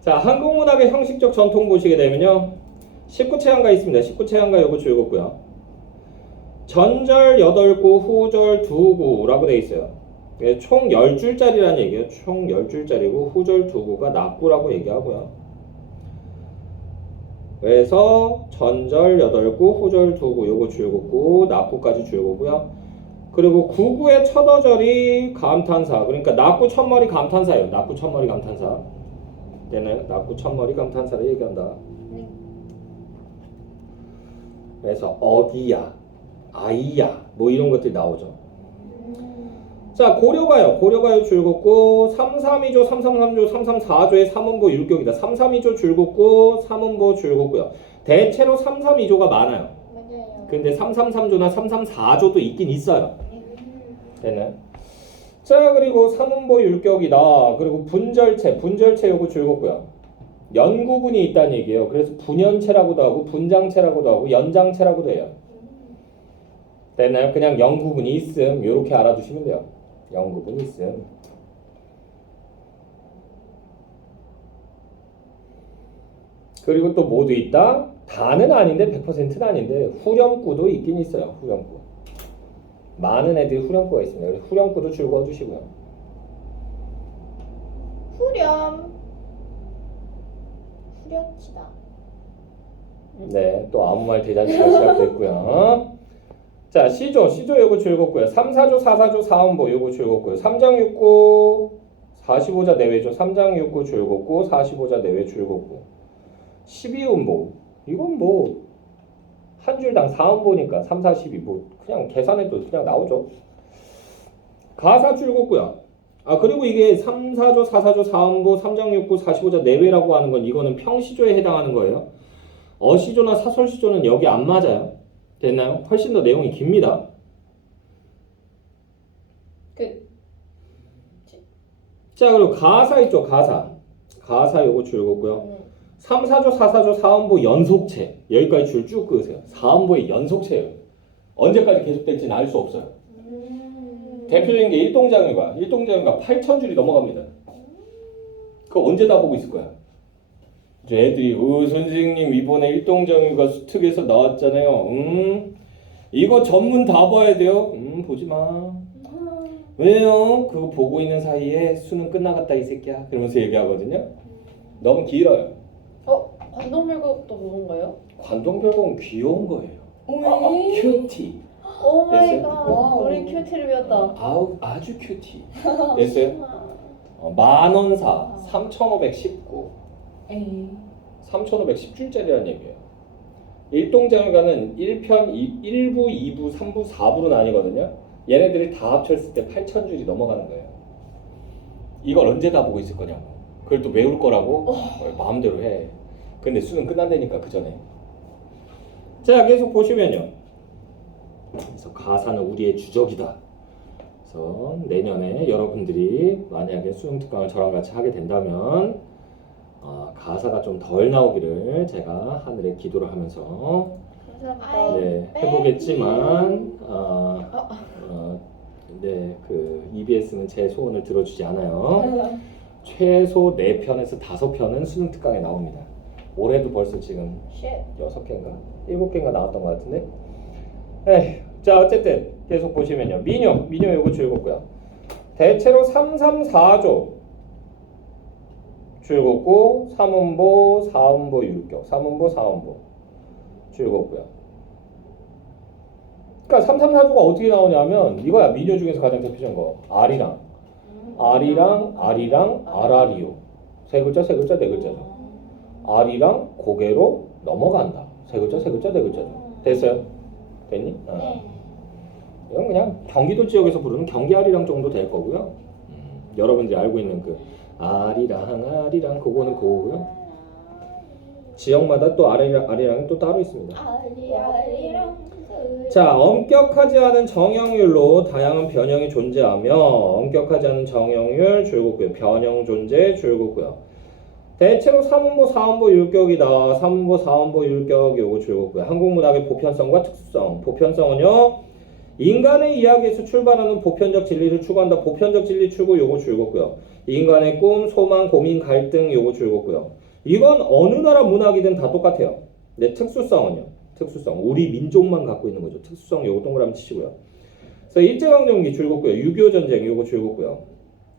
자, 한국 문학의 형식적 전통 보시게 되면요. 19체향가 있습니다. 19체향가 요거 줄거고요. 전절 8구, 후절 2구라고 돼 있어요. 총 10줄짜리라는 얘기예요. 총 10줄짜리고 후절 2구가 낙구라고 얘기하고요. 그래서 전절 8구, 후절 2구, 요거 줄긋고 납구까지 줄거고요. 그리고 9구의 첫 어절이 감탄사. 그러니까 납구 첫머리 감탄사예요. 납구 첫머리 감탄사. 얘는 납구 첫머리 감탄사를 얘기한다. 네. 그래서 어기야, 아이야, 뭐 이런 것들이 나오죠. 자, 고려가요 줄긋고 332조, 333조, 334조의 3음보 율격이다. 332조 줄긋고 3음보 줄긋고요. 대체로 332조가 많아요. 맞아요. 근데 333조나 334조도 있긴 있어요. 되네. 자, 그리고 3음보 율격이다. 그리고 분절체 요거 줄긋고요. 연구분이 있다는 얘기예요. 그래서 분연체라고도 하고 분장체라고도 하고 연장체라고도 해요. 됐나요? 그냥 연구분이 있음 이렇게 알아두시면 돼요. 연구분이 있음. 그리고 또 뭐도 있다? 다는 아닌데 100%는 아닌데 후렴구도 있긴 있어요. 후렴구. 많은 애들이 후렴구가 있습니다. 그래서 후렴구도 줄거어 주시고요. 후려치다. 네, 또 아무 말 대잔치가 시작됐고요. 자, C조 요거 줄긋고요. 3, 4조, 4, 4조, 4음보 요거 줄긋고요. 3장 6구 45자 내외죠. 3장 6구 줄긋고 45자 내외 줄긋고 12음보 이건 뭐 한 줄당 4음보니까 3, 4, 12 뭐 그냥 계산해도 그냥 나오죠. 가사 줄긋고요. 아, 그리고 이게 3, 4조, 4, 4조, 4음보, 3장 6구 45자 내외라고 하는 건 이거는 평시조에 해당하는 거예요. 어시조나 사설시조는 여기 안 맞아요. 됐나요? 훨씬 더 내용이 깁니다. 자, 그리고 가사 있죠. 가사 요거 줄긋고요. 3, 4조, 4, 4조, 4음보 연속체 여기까지 줄 쭉 그으세요. 4음보의 연속체예요. 언제까지 계속될지는 알 수 없어요. 대표적인 게 일동장유가 8,000줄이 넘어갑니다. 그거 언제 다 보고 있을 거야? 이제 애들이 선생님 이번에 일동장유가 수특에서 나왔잖아요. 이거 전문 다 봐야 돼요. 보지 마. 왜요? 그거 보고 있는 사이에 수능 끝나갔다 이 새끼야. 그러면서 얘기하거든요. 너무 길어요. 관동별곡도 뭔가요? 관동별곡은 귀여운 거예요. 큐티. 오 마이 됐어요? 갓. 우리 큐티를 배웠다. 아주 큐티. 됐어요? 만원사 3,519. 3,510줄짜리라는 얘기예요. 일동장유가는 1편, 1부, 2부, 3부, 4부로 나뉘거든요. 얘네들이 다 합쳤을 때 8,000줄이 넘어가는 거예요. 이걸 언제 다 보고 있을 거냐고. 그걸 또 외울 거라고 마음대로 해. 근데 수능 끝난다니까 그 전에. 자, 계속 보시면요. 그래서 가사는 우리의 주적이다. 그래서 내년에 여러분들이 만약에 수능 특강을 저랑 같이 하게 된다면 가사가 좀 덜 나오기를 제가 하늘에 기도를 하면서 네, 해보겠지만 네, 그 EBS는 제 소원을 들어주지 않아요. 최소 4편에서 5편은 수능 특강에 나옵니다. 올해도 벌써 지금 6개인가 7개인가 나왔던 것 같은데. 에휴, 자, 어쨌든 계속 보시면요. 민요 요거 줄긋고요. 대체로 3, 3, 4조 줄긋고 3음보, 4음보 율격 3음보, 4음보 줄긋고요. 그러니까 3, 3, 4조가 어떻게 나오냐면 이거야. 민요 중에서 가장 대표적인 거. 아리랑 아라리오 세 글자 네 글자죠. 아리랑 고개로 넘어간다. 세 글자 네 글자죠. 됐어요? 됐니? 네. 이건 그냥 경기도 지역에서 부르는 경기 아리랑 정도 될 거고요. 여러분들이 알고 있는 그 아리랑 그거는 그거고요. 지역마다 또 아리랑이 또 따로 있습니다. 자, 엄격하지 않은 정형률로 다양한 변형이 존재하며 엄격하지 않은 정형률 줄긋고요. 변형 존재 줄긋고요. 대체로 3음보, 4음보 율격이다. 3음보, 4음보 율격 요거 줄긋고요. 한국문학의 보편성과 특수성. 보편성은요. 인간의 이야기에서 출발하는 보편적 진리를 추구한다. 보편적 진리 추구 요거 줄긋고요. 인간의 꿈, 소망, 고민, 갈등 요거 줄긋고요. 이건 어느 나라 문학이든 다 똑같아요. 근데 특수성은요. 특수성. 우리 민족만 갖고 있는 거죠. 특수성 요거 동그라미 치시고요. 그래서 일제강점기 줄긋고요. 6.25 전쟁 요거 줄긋고요.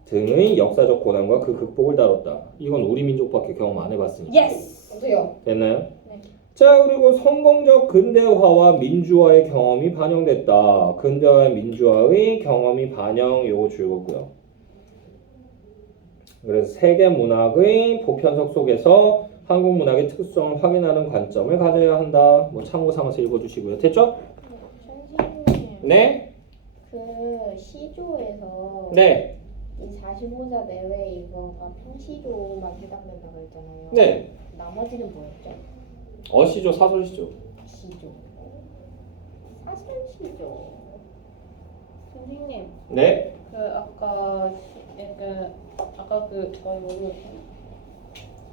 등의 역사적 고난과 그 극복을 다뤘다. 이건 우리 민족밖에 경험 안 해봤으니까. 예스. 어때요? 됐나요? 네. 자, 그리고 성공적 근대화와 민주화의 경험이 반영됐다. 근대화와 민주화의 경험이 반영, 요거 줄거고요. 그래서 세계 문학의 보편성 속에서 한국 문학의 특성을 확인하는 관점을 가져야 한다. 뭐 참고 삼아서 읽어주시고요. 됐죠? 선생님, 네? 그 시조에서 네. 이 45자 내외 이거가 평시조만 해당된다고 했잖아요. 네. 나머지는 뭐였죠? 어시죠, 사설시죠. 시조. 사설시조. 선생님, 네. 그 아까 약간 아까 그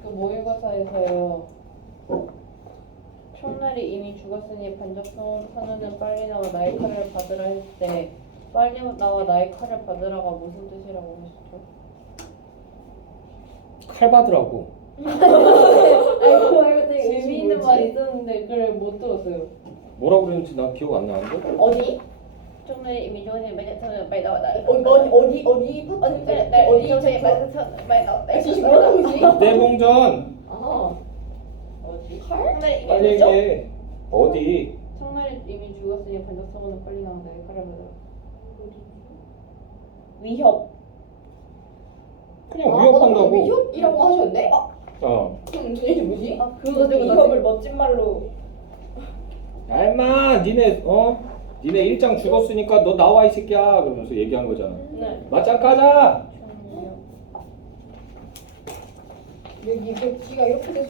모의고사에서요. 총날이 이미 죽었으니 반적 선우는 빨리 나와 나의 칼을 받으라 했을 때 빨리 나와 나의 칼을 받으라가 무슨 뜻이라고 하셨죠? 칼 받으라고. 이거 되게 의미 있는 말이 있었는데 그걸 못 들었어요. 뭐라고 그랬는지 나 기억 안 나는데? 어디? 총날이 이미 죽었으니 반적 선우는 빨리 나와 나의 어디 파트? 어디 정도의 반적 선우는 빨리 나와 나의 지금 뭐라고 칼을 있지? 대봉전. 아, 어디? 칼? 총날이 빨리 이미 얘기해. 어디? 청날이 이미 죽었으니 반적 선우는 빨리 나와 나의 칼을 받으라. 위협. 그냥 위협한다고. 위협이라고 하셨네? 어. 그럼 이게 뭐지? 아 그거 가지고 나 위협을 멋진 말로. 야, 임마, 니네 니네 일장 죽었으니까 너 나와 이 새끼야. 그러면서 얘기한 거잖아. 네. 맞짱 까자. 여기 백지가 이렇게 될